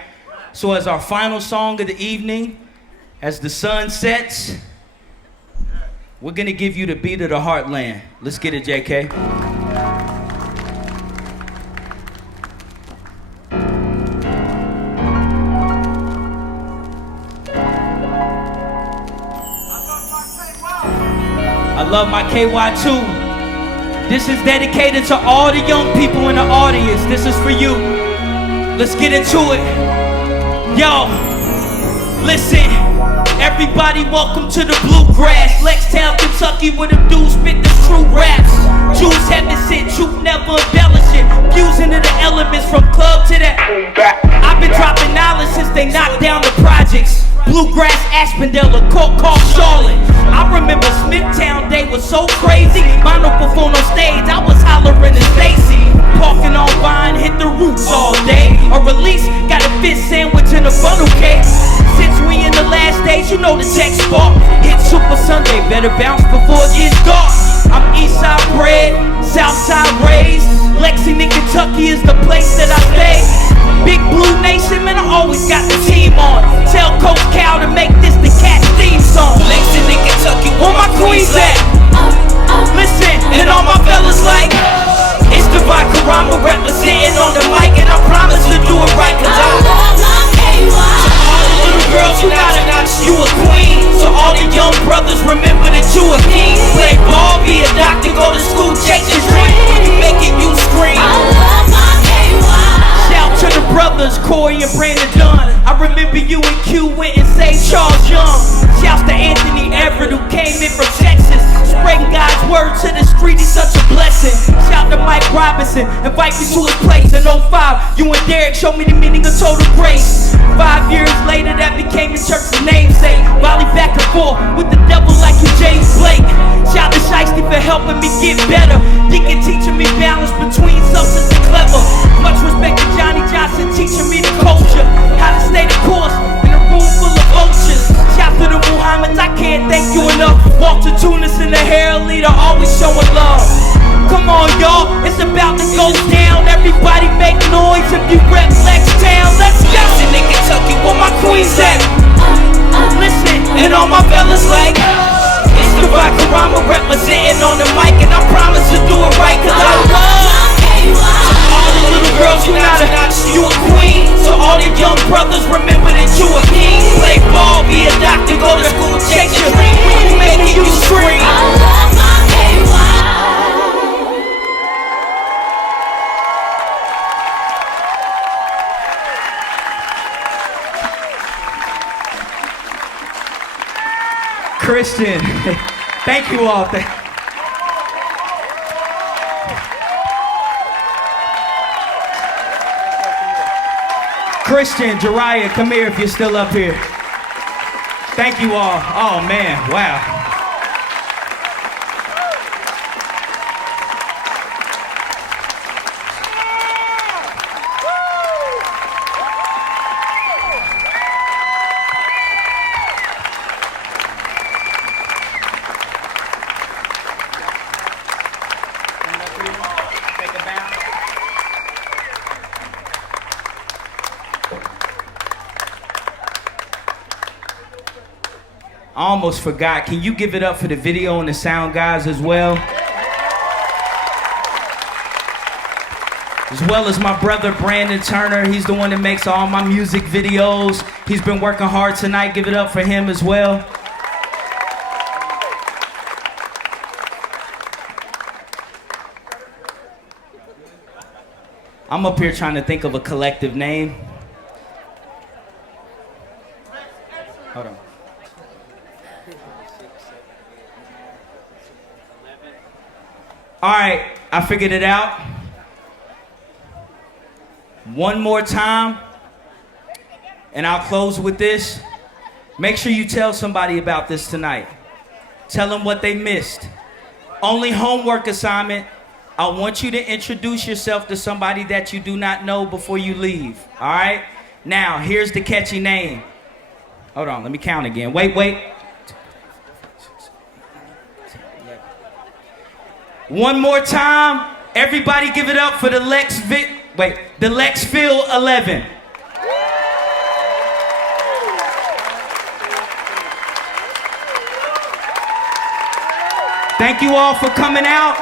So as our final song of the evening, as the sun sets, we're gonna give you the Beat of the Heartland. Let's get it, JK. I love my KY2. This is dedicated to all the young people in the audience. This is for you. Let's get into it. Yo, listen. Everybody welcome to the bluegrass. Lexington, Kentucky, where the dudes spit the true raps. Jews heaven sent, truth never embellishing. Fusing to the elements from club to that. I've been dropping knowledge since they knocked down the projects. Bluegrass, Aspendale, a court called Charlotte. I remember Smithtown Day was so crazy. Monophone on stage, I was hollering at Stacy. Parking on Vine, hit the roots all day. A release, got a fish sandwich and a funnel cake. Since we in the last days, you know the tech spark. Hit Super Sunday, better bounce before it gets dark. I'm Eastside bred, Southside raised. Lexington, Kentucky is the place that I stay. Big Blue Nation, man, I always got the team on. Tell Coach Cal to make this the Cat theme song. Lexington, Kentucky, where my queens at? Listen, and all my fellas like, it's Devine Carama representing on the mic, and I promise to do it right, cause I love my KY. All the little girls, you gotta know you a queen. So all the young brothers, remember that you a king. Play ball, be a doctor, go to school, chase your dream. When you make it, you scream. I love my KY. Shout to the brothers, Corey and Brandon Dunn. I remember you and Q went and saved Charles Young. Shouts to Anthony Everett who came in from Texas. Spreading God's word to the street, he's such a blessing. Shout to Mike Robinson, invite me to his place in 05. You and Derek showed me the meaning of total grace. 5 years later, that became the church's namesake. Volley back and forth with the devil like you James Blake. Shout to Shiesty for helping me get better. Deacon teaching me balance between substance and clever. Much respect to Johnny Johnson teaching me the culture. How to stay the course in a room full of vultures. Shout to the Muhammads, I can't thank you enough. Walter Tunis in the hair leader, always showing love. Come on, y'all, it's about to go down. Everybody make noise if you rep Lextown. Let's go! Lexington, Kentucky, where my queens at? Listen, and all my fellas like, it's Devine Carama representing on the mic, and I promise to do it right, cause I love all the little girls, you gotta know you a queen. So all the young brothers, remember that you a king. Play ball, be a doctor, go to school, chase your dream. When you make it, you scream. I love my KY. Christian, thank you all. Christian, Jariah, come here if you're still up here. Thank you all. Oh man, wow. I almost forgot. Can you give it up for the video and the sound guys as well? As well as my brother Brandon Turner. He's the one that makes all my music videos. He's been working hard tonight. Give it up for him as well. I'm up here trying to think of a collective name. Hold on. All right, I figured it out. One more time, and I'll close with this. Make sure you tell somebody about this tonight. Tell them what they missed. Only homework assignment. I want you to introduce yourself to somebody that you do not know before you leave, all right? Now, here's the catchy name. Hold on, let me count again. Wait. One more time, everybody give it up for the LexPhil 11. Thank you all for coming out.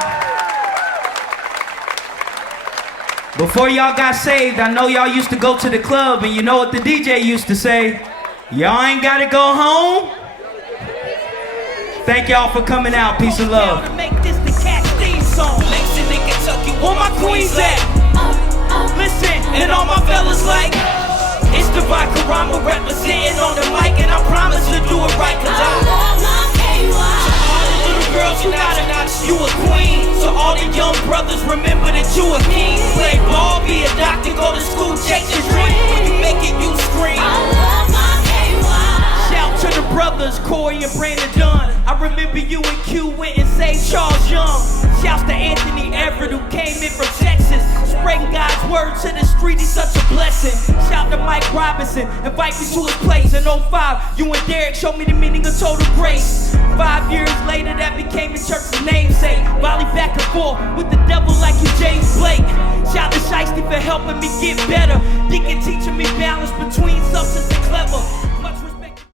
Before y'all got saved, I know y'all used to go to the club, and you know what the DJ used to say? Y'all ain't gotta go home. Thank y'all for coming out. Peace and love. Lexington, Kentucky, where my queens at? Listen, and all my fellas like, it's Devine Carama representing on the mic, and I promise to do it right, cause I love my KY. So all the little girls, you gotta know you a queen. So all the young brothers, remember that you a king. Play ball, be a doctor, go to school, chase your dream. When you make it, you scream. I love my KY. brothers, Corey and Brandon Dunn. I remember you and Q went and saved Charles Young. Shouts to Anthony Everett who came in from Texas. Spreading God's word to the street, he's such a blessing. Shout to Mike Robinson, invite me to his place in 05. You and Derek showed me the meaning of total grace. 5 years later, that became the church's namesake. Volley back and forth with the devil like you James Blake. Shout to Shiesty for helping me get better. Deacon teaching me balance between substance and clever.